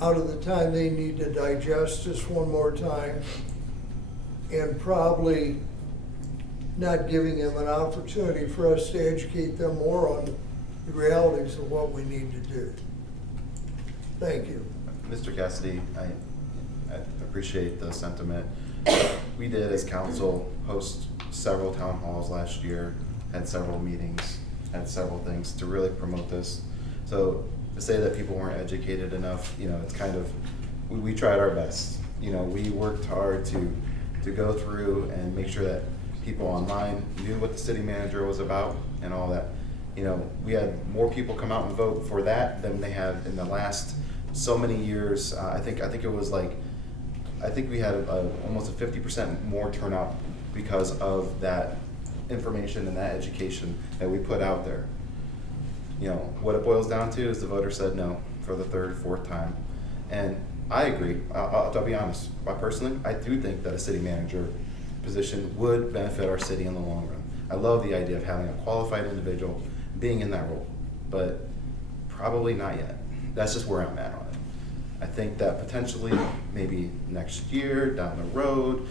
out of the time they need to digest this one more time, and probably not giving them an opportunity for us to educate them more on the realities of what we need to do. Thank you. Mr. Cassidy, I appreciate the sentiment. We did, as council, host several town halls last year, had several meetings, had several things to really promote this. So to say that people weren't educated enough, you know, it's kind of, we tried our best. you know, we worked hard to go through and make sure that people online knew what the city manager was about and all that. You know, we had more people come out and vote for that than they had in the last so many years. I think it was like, I think we had almost a 50% more turnout because of that information and that education that we put out there. You know, what it boils down to is the voter said no for the third, fourth time. And I agree. I'll be honest. Personally, I do think that a city manager position would benefit our city in the long run. I love the idea of having a qualified individual being in that role, but probably not yet. That's just where I'm at on it. I think that potentially maybe next year, down the road,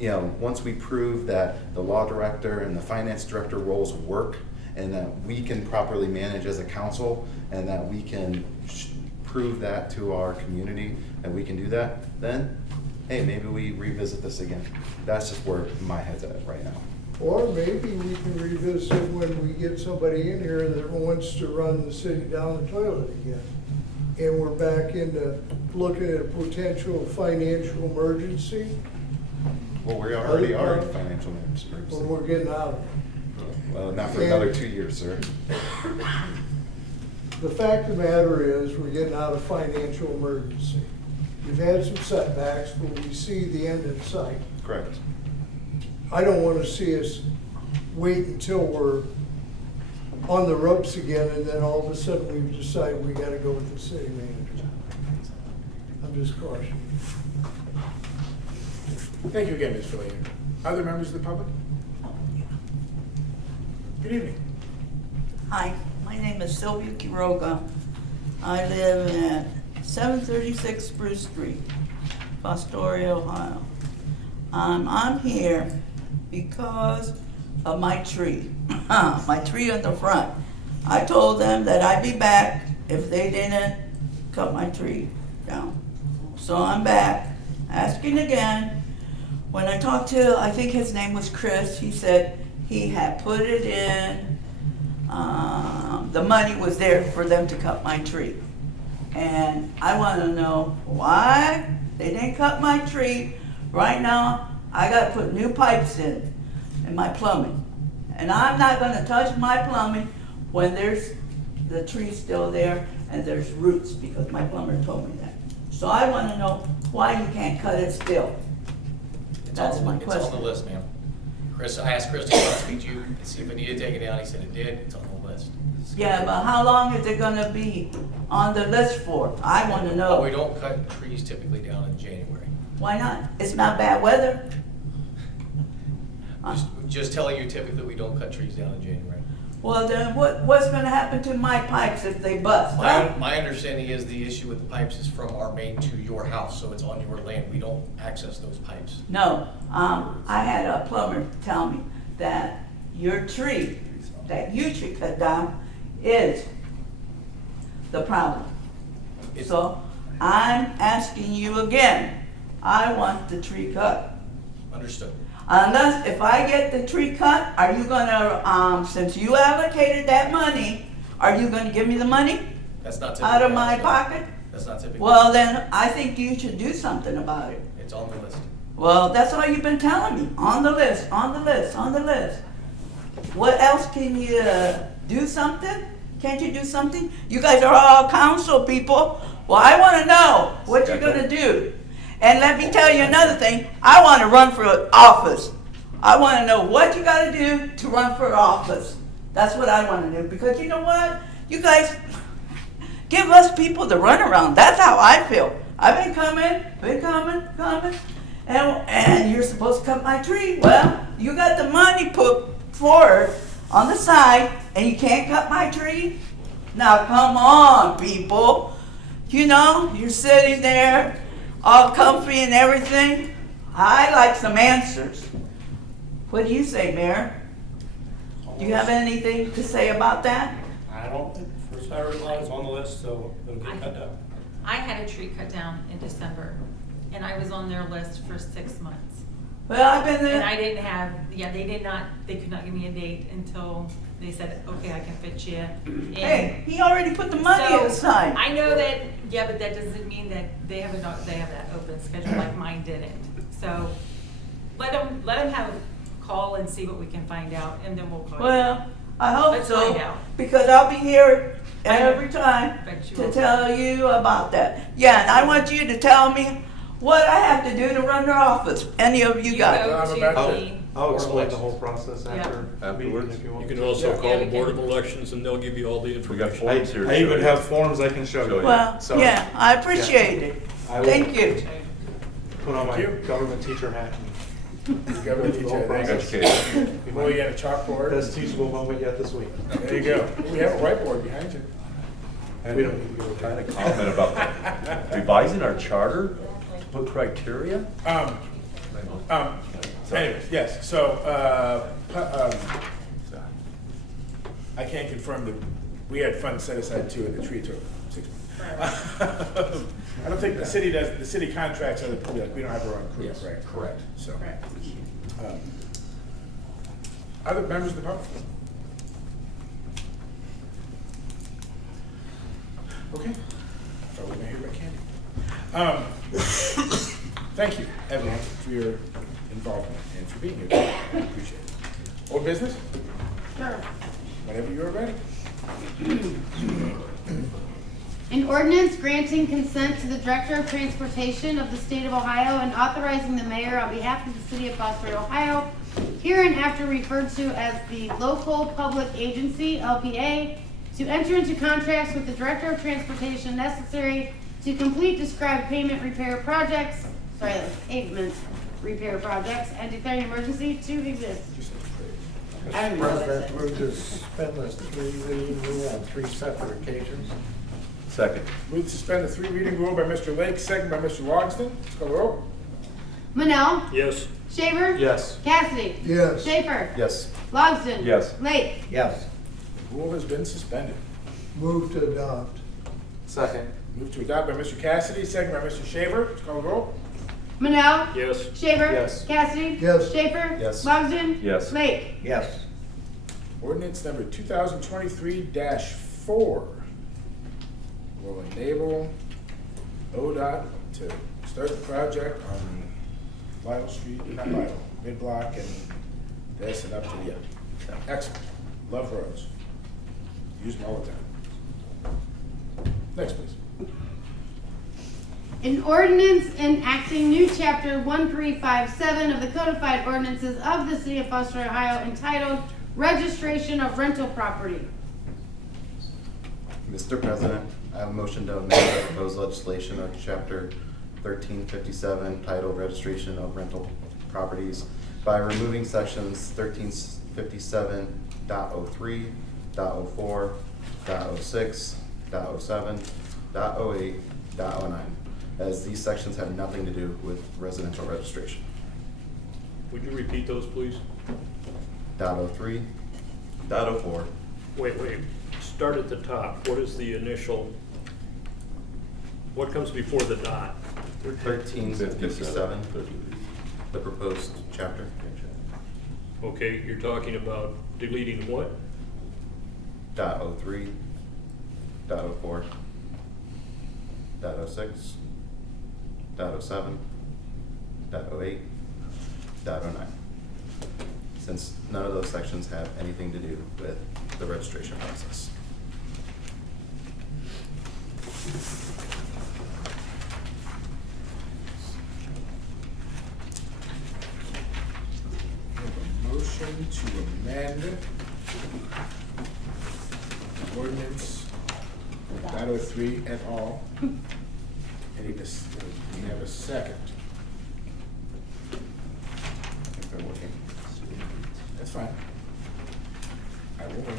you know, once we prove that the law director and the finance director roles work and that we can properly manage as a council and that we can prove that to our community that we can do that, then, hey, maybe we revisit this again. That's just where my head's at right now. Or maybe we can revisit when we get somebody in here that wants to run the city down the toilet again. And we're back into looking at a potential financial emergency. Well, we already are in financial emergency. When we're getting out of it. Well, not for another 2 years, sir. The fact of the matter is, we're getting out of financial emergency. We've had some setbacks, but we see the end in sight. Correct. I don't want to see us wait until we're on the ropes again and then all of a sudden we've decided we gotta go with the city manager. I'm just cautioning. Thank you again, Ms. Fillier. Other members of the public? Good evening. Hi, my name is Sylvia Quiroga. I live at 736 Spruce Street, Fostoria, Ohio. I'm here because of my tree, my tree on the front. I told them that I'd be back if they didn't cut my tree down. So I'm back, asking again. When I talked to, I think his name was Chris, he said he had put it in, the money was there for them to cut my tree. And I want to know why they didn't cut my tree. Right now, I got to put new pipes in my plumbing. And I'm not going to touch my plumbing when there's the tree still there and there's roots, because my plumber told me that. So I want to know why you can't cut it still. That's my question. It's on the list, ma'am. Chris, I asked Chris to come out and speak to you and see if it needed taken down. He said it did. It's on the list. Yeah, but how long is it going to be on the list for? I want to know. Well, we don't cut trees typically down in January. Why not? It's not bad weather. Just telling you, typically we don't cut trees down in January. Well, then what's going to happen to my pipes if they bust? Huh? My understanding is the issue with the pipes is from our main to your house, so it's on your land. We don't access those pipes. No, I had a plumber tell me that your tree, that you should cut down, is the problem. So I'm asking you again, I want the tree cut. Understood. Unless, if I get the tree cut, are you gonna, since you allocated that money, are you gonna give me the money? That's not typically. Out of my pocket? That's not typically. Well, then, I think you should do something about it. It's on the list. Well, that's all you've been telling me, on the list, on the list, on the list. What else can you do something? Can't you do something? You guys are all council people. Well, I wanna know what you're gonna do. And let me tell you another thing, I want to run for office. I want to know what you got to do to run for office. That's what I want to do, because you know what? You guys give us people the runaround. That's how I feel. I've been coming, and you're supposed to cut my tree. Well, you got the money put forward on the side, and you can't cut my tree? Now, come on, people. You know, you're sitting there, all comfy and everything. I like some answers. What do you say, Mayor? Do you have anything to say about that? I don't, first I realized it's on the list, so it'll get cut down. I had a tree cut down in December, and I was on their list for 6 months. Well, I've been And I there, didn't have, they could not give me a date until they said, okay, I can fit you in. hey, he already put the money So, aside. I know that, yeah, but that doesn't mean that they have that open schedule like mine didn't. So let them have a call and see what we can find out, and then we'll call you. Well, I hope Let's so, find out. because I'll be here I know. every time Bet you to will. tell you about that. Yeah, and I want you to tell me what I have to do to run the office, any of you guys. go I'm to about to- the, I'll explain the whole process Yeah. after the meeting Afterwards? if you want. You can also Yeah. call Yeah, the we Board can. of Elections and they'll give you all the We got information. forms here. to I show even you. have forms I can show Show you. you. Well, So- yeah, I appreciate it. I will Thank you. Put on my Thank you. government teacher hat. Government teacher, thank you. Educated. Well, you got a chalkboard. Best teachable moment yet this week. There you go. We have a whiteboard behind you. We don't need to go Kind there. of comment about that. Revising our charter, to put criteria? Anyways, yes, so, I can't confirm that, we had funds set aside too, and the tree took 6 months. I don't think the city does, the city contracts other people, we don't have our own crew, Yes, right? correct. So, correct. other members of the public? Okay, I thought we were gonna hear about candy. Thank you, everyone, for your involvement and for being here. I appreciate it. Old business? Sure. Whenever you're ready. An ordinance granting consent to the Director of Transportation of the State of Ohio and authorizing the mayor on behalf of the City of Fostoria, Ohio, hereinafter referred to as the Local Public Agency, LPA, to enter into contracts with the Director of Transportation necessary to complete described pavement repair projects, and declaring emergency to exist. I don't Mr. know what I President, said. move to suspend the 3 reading rule on 3 separate occasions. Second. Move to suspend the 3 reading rule by Mr. Lake, second by Mr. Logston. Let's call the roll. Manel? Yes. Shaver? Yes. Cassidy? Yes. Schaefer? Yes. Logston? Yes. Lake? Yes. The rule has been suspended. Move to adopt. Second. Move to adopt by Mr. Cassidy, second by Mr. Shaver. Let's call the roll. Manel? Yes. Shaver? Yes. Cassidy? Yes. Schaefer? Yes. Logston? Yes. Lake? Yes. Ordinance number 2023-4 will enable ODOT to start the project on Lytle Street, not Lytle, mid-block and this and up to the end. Excellent. Love roads. Use them all the time. Next, please. An ordinance enacting new chapter 1357 of the codified ordinances of the City of Fostoria, Ohio, entitled Registration of Rental Property. Mr. President, I have a motion to amend the proposed legislation of chapter 1357 titled Registration of Rental Properties by removing sections 1357.03, .04, .06, .07, .08, .09, as these sections have nothing to do with residential registration. Would you repeat those, please? .03, .04, Wait. Start at the top. What is the initial, what comes before the dot? 1357, the proposed chapter. Okay, you're talking about deleting what? .03, .04, .06, .07, .08, .09. Since none of those sections have anything to do with the registration process. We have a motion to amend ordinance .03 at all. We have a second. I think they're working. That's fine. I will wait.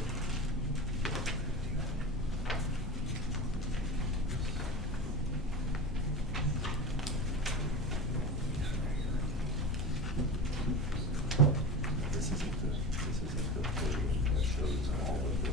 This isn't good. This isn't good for you. That shows all of the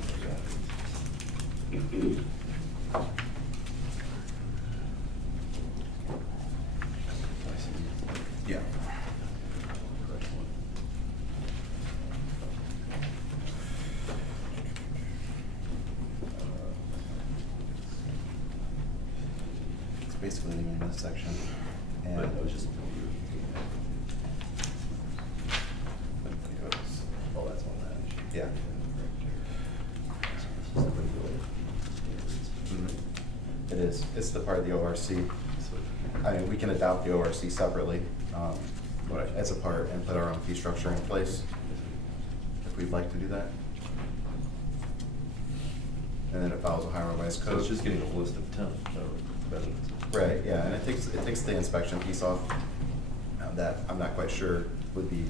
basically leaving this section. And But it was just. Oh, that's one that. Yeah. Mhm. It is. It's the part of the ORC. I mean, we can adopt the ORC separately as a part and put our own fee structure in place if we'd like to do that. And then it follows Ohio Revised Code. So it's just getting a list of 10 residents. Right, yeah, and it takes the inspection piece off. That I'm not quite sure would be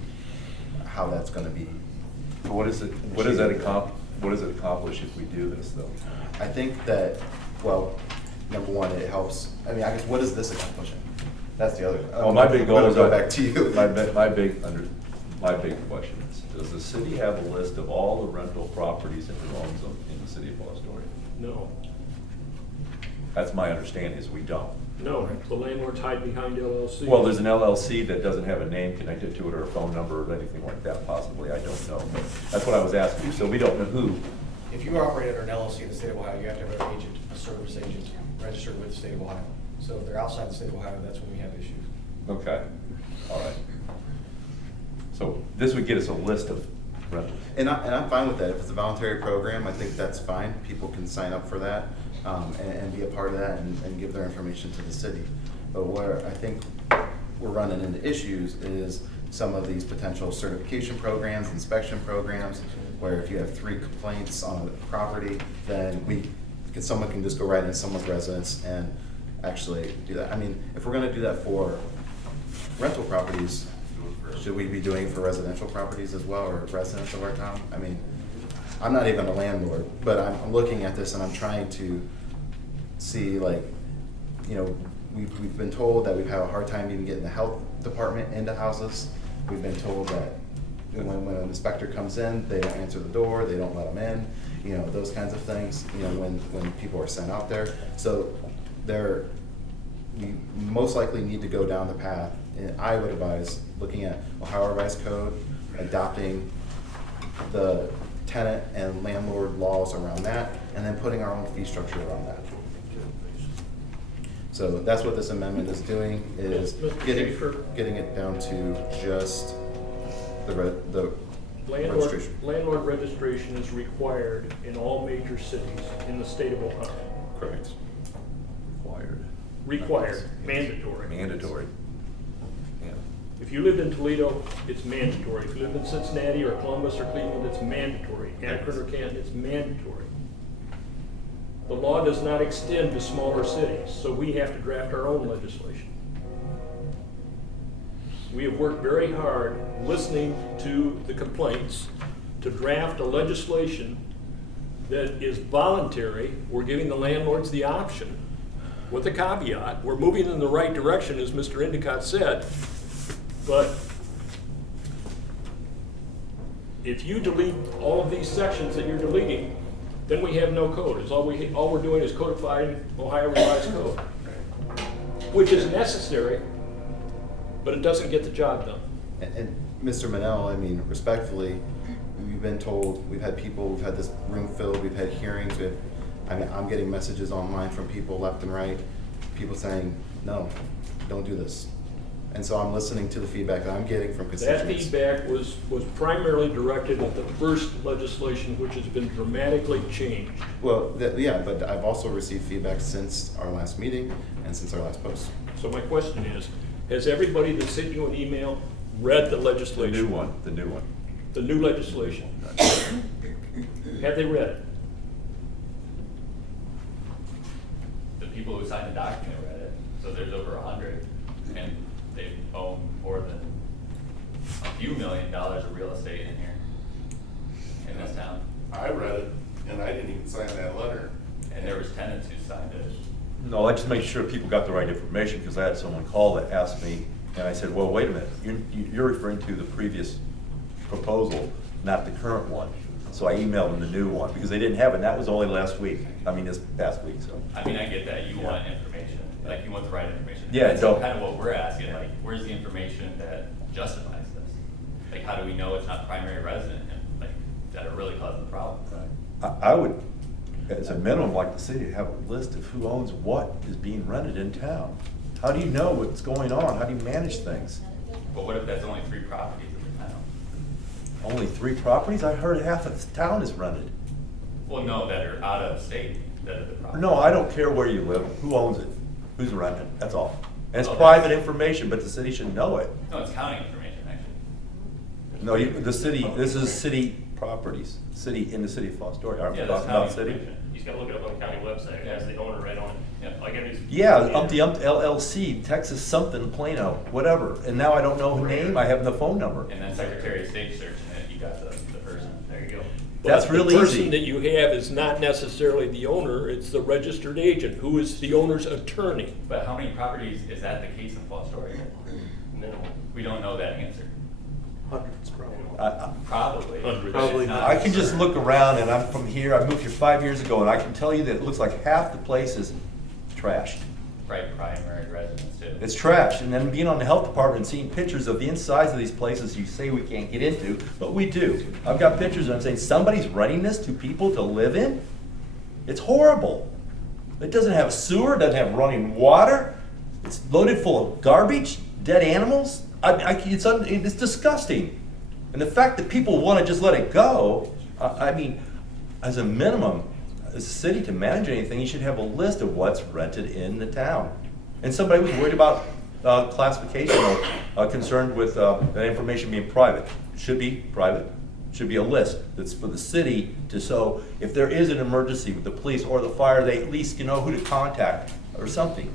how that's gonna be. But what does it accomplish if we do this, though? I think that, well, number one, it helps, I mean, I guess, what is this accomplishing? That's the other. Well, my big goal I'm is. gonna go back to you. My big question is, does the city have a list of all the rental properties it owns in the city of Fostoria? No. That's my understanding, is we don't. No, the landlords hide behind LLC. Well, there's an LLC that doesn't have a name connected to it or a phone number or anything like that possibly, I don't know. But that's what I was asking you, so we don't know who. If you operate under an LLC in the state of Ohio, you have to have an agent, a service agent, registered with the state of Ohio. So if they're outside the state of Ohio, that's when we have issues. Okay, all right. So this would get us a list of rentals. And I'm fine with that. If it's a voluntary program, I think that's fine. People can sign up for that and be a part of that and give their information to the city. But where I think we're running into issues is some of these potential certification programs, inspection programs, where if you have 3 complaints on a property, then someone can just go right in someone's residence and actually do that. I mean, if we're gonna do that for rental properties, should we be doing it for residential properties as well, or residents of our town? I mean, I'm not even a landlord, but I'm looking at this and I'm trying to see, like, you know, we've been told that we've had a hard time even getting the health department into houses. We've been told that when an inspector comes in, they don't answer the door, they don't let them in, you know, those kinds of things, you know, when people are sent out there. So we most likely need to go down the path, and I would advise looking at Ohio Revised Code, adopting the tenant and landlord laws around that, and then putting our own fee structure around that. So that's what this amendment is doing, is getting it down to just the registration. Landlord registration is required in all major cities in the state of Ohio. Correct. Required, mandatory. Mandatory. Yeah. If you lived in Toledo, it's mandatory. If you live in Cincinnati or Columbus or Cleveland, it's mandatory. Akron or Canton, it's mandatory. The law does not extend to smaller cities, so we have to draft our own legislation. We have worked very hard listening to the complaints to draft a legislation that is voluntary. We're giving the landlords the option with a caveat. We're moving in the right direction, as Mr. Endicott said, but if you delete all of these sections that you're deleting, then we have no code. All we're doing is codifying Ohio Revised Code, which is necessary, but it doesn't get the job done. And Mr. Manel, I mean, respectfully, we've been told, we've had this room filled, we've had hearings, I'm getting messages online from people left and right, people saying, no, don't do this. And so I'm listening to the feedback that I'm getting from constituents. That feedback was primarily directed at the first legislation, which has been dramatically changed. Well, yeah, but I've also received feedback since our last meeting and since our last post. So my question is, has everybody that sent you an email read the legislation? The new one. The new legislation. Have they read it? The people who signed the document read it, so there's over 100, and they own more than a few $1 million of real estate in here, in this town. I read it, and I didn't even sign that letter. And there was tenants who signed it. No, I just make sure people got the right information, because I had someone call that asked me, and I said, well, wait a minute, you're referring to the previous proposal, not the current one. So I emailed them the new one, because they didn't have it, and that was only this past week, so. I mean, I get that, you want information, like you want the right information. Yeah, That's don't. kind of what we're asking, like, where's the information that justifies this? Like, how do we know it's not primary resident, and like, that it really caused the problem? I would, as a minimum, like the city, to have a list of who owns what is being rented in town. How do you know what's going on? How do you manage things? But what if that's only 3 properties in the town? Only 3 properties? I heard half of the town is rented. Well, no, that are out of state, that are the properties. No, I don't care where you live, who owns it, who's renting, that's all. And it's Oh, private information, but the city should know it. No, it's county information, actually. No, the city, this is city properties, city, in the city of Fostoria, aren't we Yeah, that's talking about county city? information. You just gotta look it up on the county website, it has the owner right on it. Yeah, like every. Yeah, LLC, Texas something, Plano, whatever, and now I don't know her name, I have the phone number. And then Secretary of State searching it, you got the person, there you go. That's But real the person easy. that you have is not necessarily the owner, it's the registered agent, who is the owner's attorney. But how many properties is that the case in Fostoria? Minimal. We don't know that answer. Hundreds probably. Probably. Hundreds. Probably Not I can just sure. look around, and I'm from here, I moved here 5 years ago, and I can tell you that it looks like half the place is trashed. Right, primary residence too. It's trash, and then being on the health department and seeing pictures of the insides of these places you say we can't get into, but we do. I've got pictures and I'm saying, somebody's renting this to people to live in? It's horrible. It doesn't have sewer, doesn't have running water, it's loaded full of garbage, dead animals. It's disgusting. And the fact that people want to just let it go, I mean, as a minimum, as a city to manage anything, you should have a list of what's rented in the town. And somebody was worried about classification or concerned with that information being private. Should be private, should be a list that's for the city to, so if there is an emergency with the police or the fire, they at least know who to contact or something.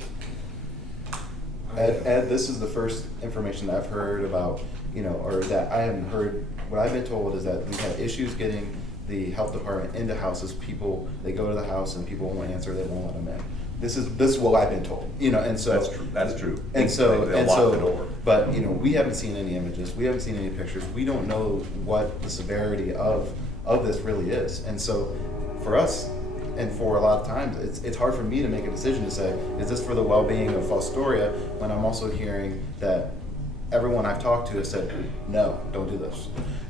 Ed, this is the first information that I've heard about, or that I haven't heard. What I've been told is that we've had issues getting the health department into houses. People, they go to the house and people won't answer, they won't let them in. This is what I've been told, and so. That's true, that's true. And so, They'll lock the door. but, we haven't seen any images, we haven't seen any pictures, we don't know what the severity of this really is. And so, for us, and for a lot of times, it's hard for me to make a decision to say, is this for the well-being of Fostoria, when I'm also hearing that everyone I've talked to has said, no, don't do this.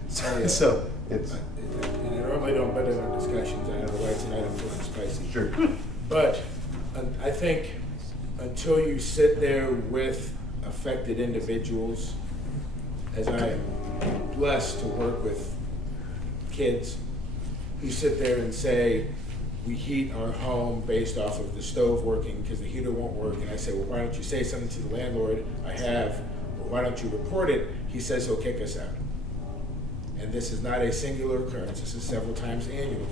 So it's. And I normally don't butt in on discussions, I know the lights and items are spicy. Sure. But I think until you sit there with affected individuals, as I am blessed to work with kids who sit there and say, we heat our home based off of the stove working because the heater won't work. And I say, well, why don't you say something to the landlord? I have. Well, why don't you report it? He says he'll kick us out. And this is not a singular occurrence. This is several times annually.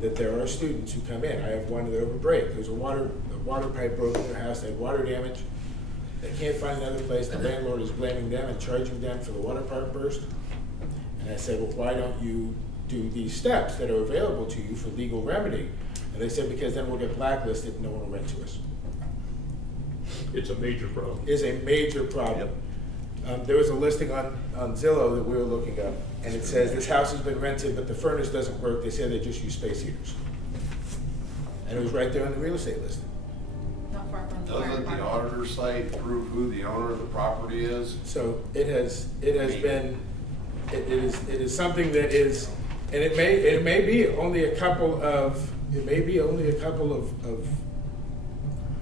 That there are students who come in. I have one that over break. There's a water pipe broke in their house. They had water damage. They can't find another place. The landlord is blaming them and charging them for the water pipe burst. And I said, well, why don't you do these steps that are available to you for legal remedy? And they said, because then we'll get blacklisted and no one will rent to us. It's a major problem. Is a major problem. There was a listing on Zillow that we were looking up, and it says this house has been rented, but the furnace doesn't work. They say they just use space heaters. And it was right there on the real estate listing. Not far from the Doesn't the auditor site prove who the owner of the property is? So it is something that is, and it may be only a couple of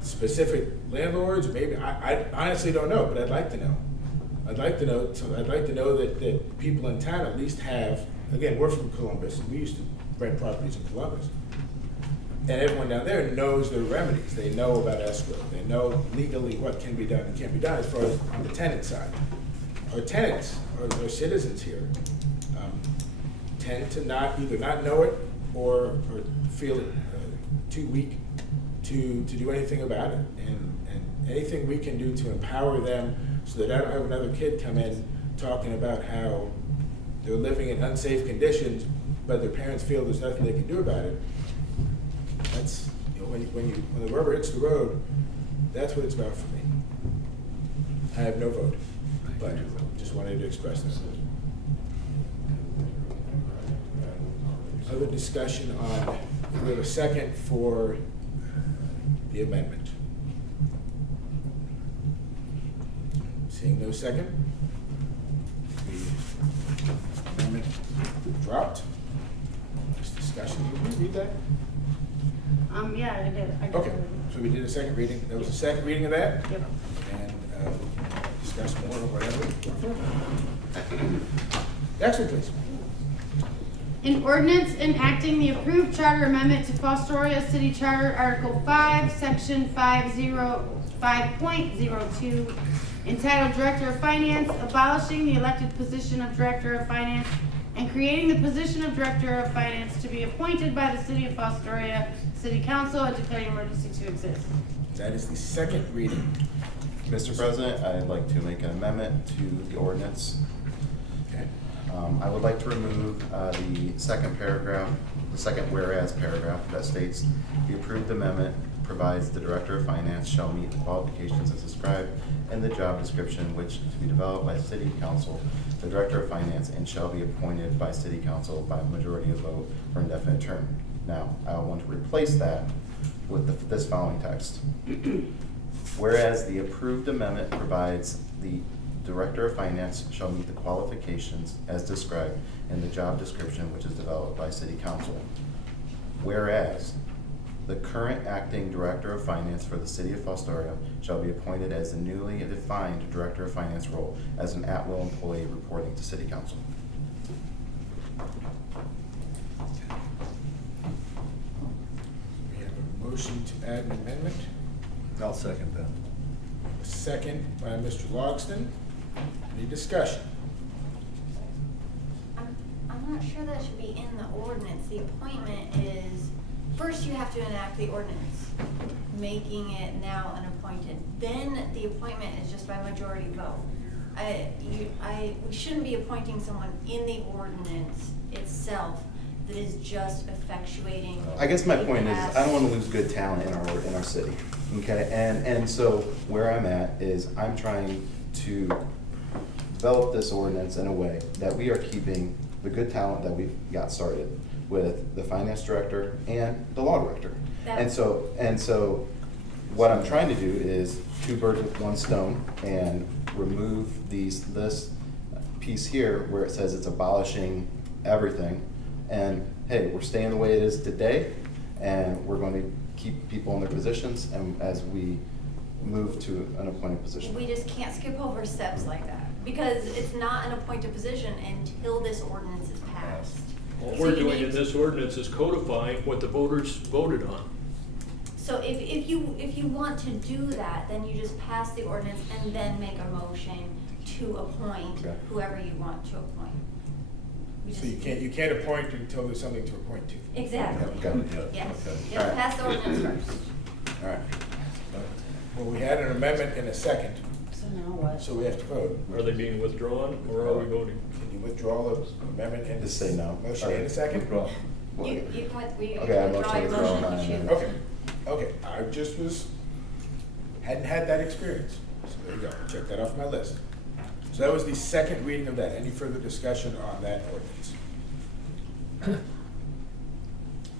specific landlords. Maybe I honestly don't know, but I'd like to know. I'd like to know that people in town at least have. Again, we're from Columbus, and we used to rent properties in Columbus, and everyone down there knows their remedies. They know about escrow. They know legally what can be done and can't be done as far as on the tenant side. Our tenants, our citizens here, tend to either not know it or feel too weak to do anything about it. And anything we can do to empower them so that I don't have another kid come in talking about how they're living in unsafe conditions, but their parents feel there's nothing they can do about it. That's, when the rubber hits the road, that's what it's about for me. I have no vote, but just wanted to express that. Other discussion on, we have a second for the amendment. Seeing no second, the amendment dropped. This discussion, can you read that? Yeah, I did. Okay, so we did a second reading. There was a second reading of that? Yep. And discuss more or whatever. Next one, please. An ordinance enacting the approved charter amendment to Fostoria City Charter, Article 5, Section 5.02, entitled Director of Finance, abolishing the elected position of Director of Finance and creating the position of Director of Finance to be appointed by the City of Fostoria City Council and declaring an emergency to exist. That is the second reading. Mr. President, I'd like to make an amendment to the ordinance. Okay. I would like to remove the second paragraph, the second whereas paragraph that states, the approved amendment provides the Director of Finance shall meet the qualifications as described in the job description, which to be developed by City Council, the Director of Finance, and shall be appointed by City Council by majority of vote for indefinite term. Now, I want to replace that with this following text. Whereas the approved amendment provides the Director of Finance shall meet the qualifications as described in the job description which is developed by City Council. Whereas the current acting Director of Finance for the City of Fostoria shall be appointed as the newly defined Director of Finance role as an at-will employee reporting to City Council. We have a motion to add an amendment. I'll second that. A second by Mr. Logston. Any discussion? I'm not sure that should be in the ordinance. The appointment is, first you have to enact the ordinance, making it now unappointed. Then the appointment is just by majority vote. We shouldn't be appointing someone in the ordinance itself that is just effectuating. I guess my a point is, past- I don't want to lose good talent in our city, okay? And so where I'm at is I'm trying to develop this ordinance in a way that we are keeping the good talent that we've got started with the finance director and the law director. And so what I'm trying to do is two birds with one stone and remove this piece here where it says it's abolishing everything. And hey, we're staying the way it is today, and we're going to keep people in their positions and as we move to an appointed position. We just can't skip over steps like that, because it's not an appointed position until this ordinance is passed. All So we're you doing need- in this ordinance is codifying what the voters voted on. So if you want to do that, then you just pass the ordinance and then make a motion to appoint Okay. whoever you want to appoint. We So just- you can't appoint until there's something to appoint to. Exactly. Okay. Yes. Okay. You All have to right. pass the ordinance first. All right. Well, we had an amendment in a second, So now what? so we have to vote. Are they being withdrawn, or are we voting? Can you withdraw the amendment and? Just say no. Motion in a second? You can Okay, I withdraw your motion to motion if you withdraw choose. Okay, I just hadn't had that experience. So there you go, check that off my list. So that was the second reading of that. Any further discussion on that ordinance?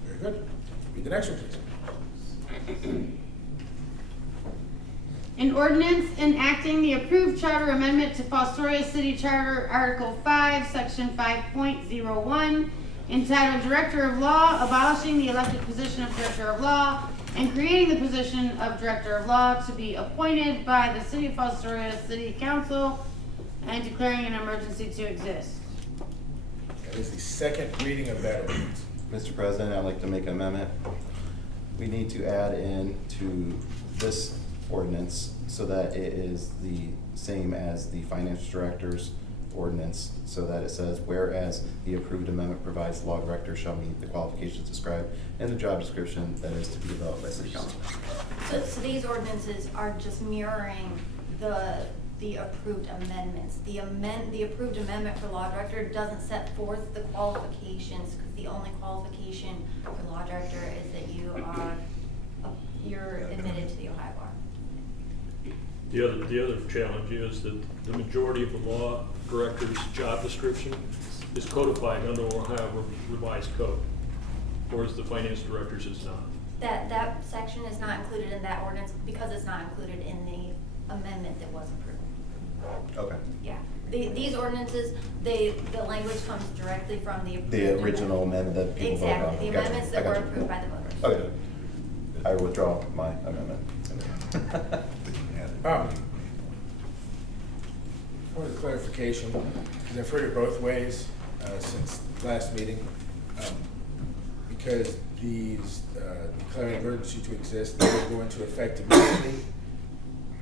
Very good. Read the next one, please. An ordinance enacting the approved charter amendment to Fostoria City Charter, Article 5, Section 5.01, entitled Director of Law, abolishing the elected position of Director of Law, and creating the position of Director of Law to be appointed by the City of Fostoria City Council, and declaring an emergency to exist. That is the second reading of that ordinance. Mr. President, I'd like to make an amendment. We need to add in to this ordinance so that it is the same as the finance director's ordinance, so that it says, whereas the approved amendment provides the law director shall meet the qualifications described in the job description that is to be developed by City Council. So these ordinances are just mirroring the approved amendments. The approved amendment for law director doesn't set forth the qualifications, because the only qualification for law director is that you're admitted to the Ohio Bar. The other challenge is that the majority of the law director's job description is codified under Ohio Revised Code, whereas the finance director's is not. That section is not included in that ordinance because it's not included in the amendment that was approved. Okay. Yeah, these ordinances, the language comes directly from the approved. The original amendment that people voted on. Exactly, the Gotcha. amendments I that were gotcha. approved by the voters. Okay. I withdraw my amendment. Point of clarification, because I've heard it both ways since last meeting. Because these declaring an emergency to exist, they will go into effect immediately,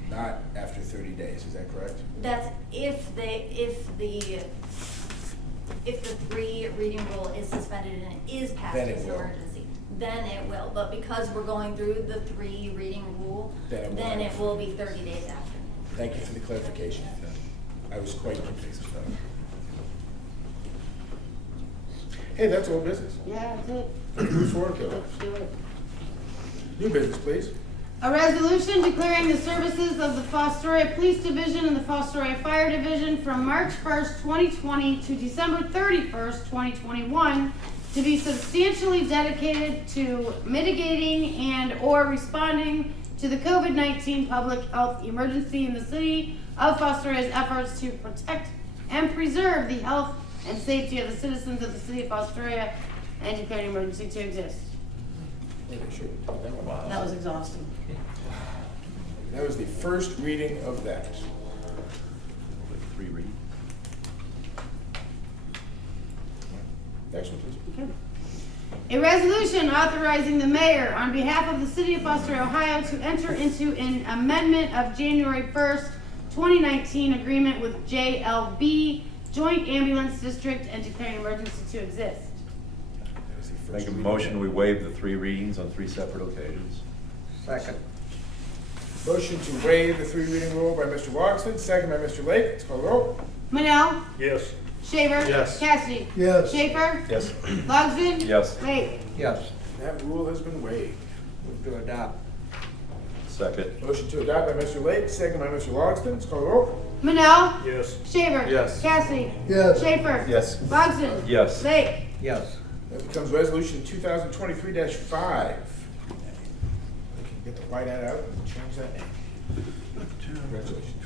not after 30 days. Is that correct? That's if the 3 reading rule is suspended and it is passed Then it as an will. emergency, then it will. But because we're going through the 3 reading rule, Then it will be 30 days after. Thank you for the clarification. I was quite confused. Hey, that's old business. Yeah, that's it. Move forward, Bill. Let's do it. New business, please. A resolution declaring the services of the Fostoria Police Division and the Fostoria Fire Division from March 1st, 2020 to December 31st, 2021 to be substantially dedicated to mitigating and or responding to the COVID-19 public health emergency in the city of Fostoria's efforts to protect and preserve the health and safety of the citizens of the city of Fostoria and declaring an emergency to exist. That was exhausting. That was the first reading of that. 3 read. Next one, please. Okay. A resolution authorizing the mayor on behalf of the city of Fostoria, Ohio to enter into an amendment of January 1st, 2019 agreement with JLB, Joint Ambulance District, and declaring an emergency to exist. Make a motion, we waive the 3 readings on 3 separate occasions. Second. Motion to waive the 3 reading rule by Mr. Logston, second by Mr. Lake. Let's call the roll. Manel? Yes. Shaver? Yes. Cassidy? Yes. Schaefer? Yes. Logston? Yes. Lake? Yes. That rule has been waived. Move to adopt. Second. Motion to adopt by Mr. Lake, second by Mr. Logston. Let's call the roll. Manel? Yes. Shaver? Yes. Cassidy? Yes. Schaefer? Yes. Logston? Yes. Lake? Yes. That becomes resolution 2023-5. We can get the white hat out and change that name. Congratulations.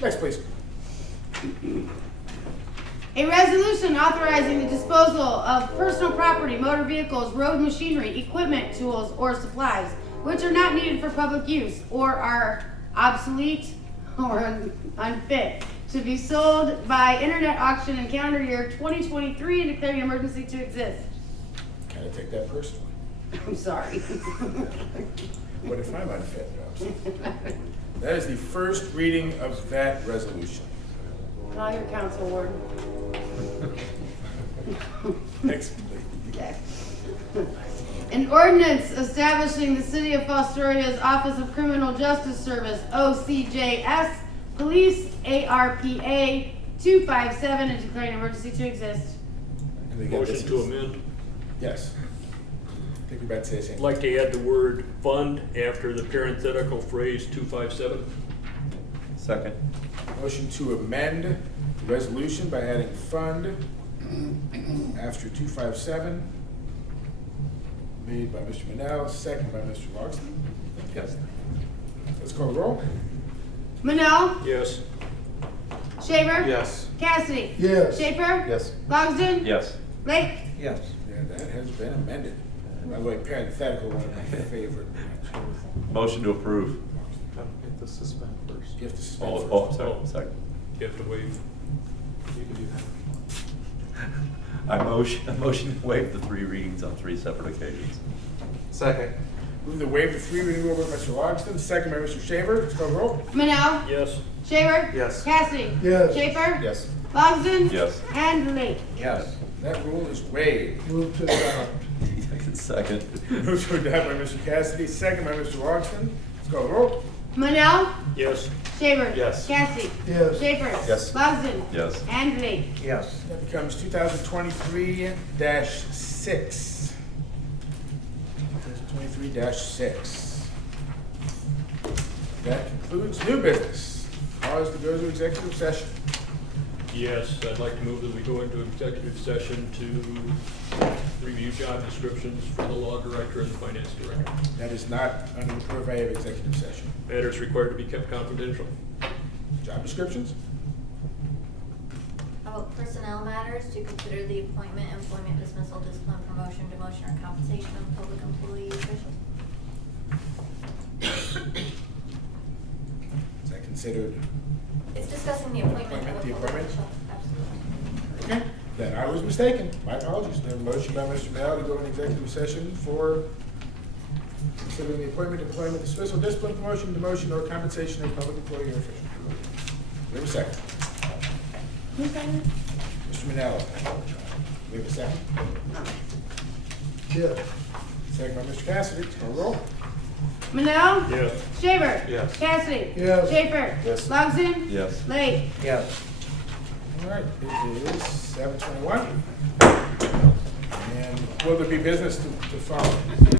Next, please. A resolution authorizing the disposal of personal property, motor vehicles, road machinery, equipment, tools, or supplies which are not needed for public use or are obsolete or unfit to be sold by internet auction in calendar year 2023 and declaring an emergency to exist. Kind of take that personally. I'm sorry. What if I'm unfit? That is the first reading of that resolution. Call your council, Ward. Next, please. Okay. An ordinance establishing the City of Fostoria's Office of Criminal Justice Service, OCJS, Police, ARPA 257, and declaring an emergency to exist. And again, Motion this to is- amend. Yes. I think we're about to say something. I'd like to add the word fund after the parenthetical phrase 257. Second. Motion to amend the resolution by adding fund after 257. Made by Mr. Manel, second by Mr. Logston. Yes. Let's call the roll. Manel? Yes. Shaver? Yes. Cassidy? Yes. Schaefer? Yes. Logston? Yes. Lake? Yes. Yeah, that has been amended. By the way, parenthetical, one of my favorite. Motion to approve. You have to suspend first. You have to suspend Oh, first. sorry. Second. You have to waive. You can do that. I motion to waive the 3 readings on 3 separate occasions. Second. Move to waive the 3 reading rule by Mr. Logston, second by Mr. Shaver. Let's call the roll. Manel? Yes. Shaver? Yes. Cassidy? Yes. Schaefer? Yes. Logston? Yes. And Lake? Yes. That rule is waived. Move to adopt. Second. Move to adopt by Mr. Cassidy, second by Mr. Logston. Let's call the roll. Manel? Yes. Shaver? Yes. Cassidy? Yes. Schaefer? Yes. Logston? Yes. And Lake? Yes. That becomes 2023-6. 2023-6. That concludes new business. Pause to go to executive session. Yes, I'd like to move that we go into executive session to review job descriptions for the law director and the finance director. That is not under the purvey of executive session. Matters required to be kept confidential. Job descriptions? How about personnel matters, to consider the appointment, employment, dismissal, discipline, promotion, demotion, or compensation of public employee officials? Is that considered? It's discussing the appointment of a The public appointment? official. Absolutely. Okay, then I was mistaken. My apologies. We have a motion by Mr. Mel to go into executive session for considering the appointment, employment, dismissal, discipline, promotion, demotion, or compensation of public employee or official. We have a second. Mr. Manella. We have a second. Yes. Second by Mr. Cassidy. Call roll. Manel? Yes. Shaver? Yes. Cassidy? Yes. Schaefer? Yes. Logsdon? Yes. Lake? Yes. All right, it is 7:21. And will there be business to follow?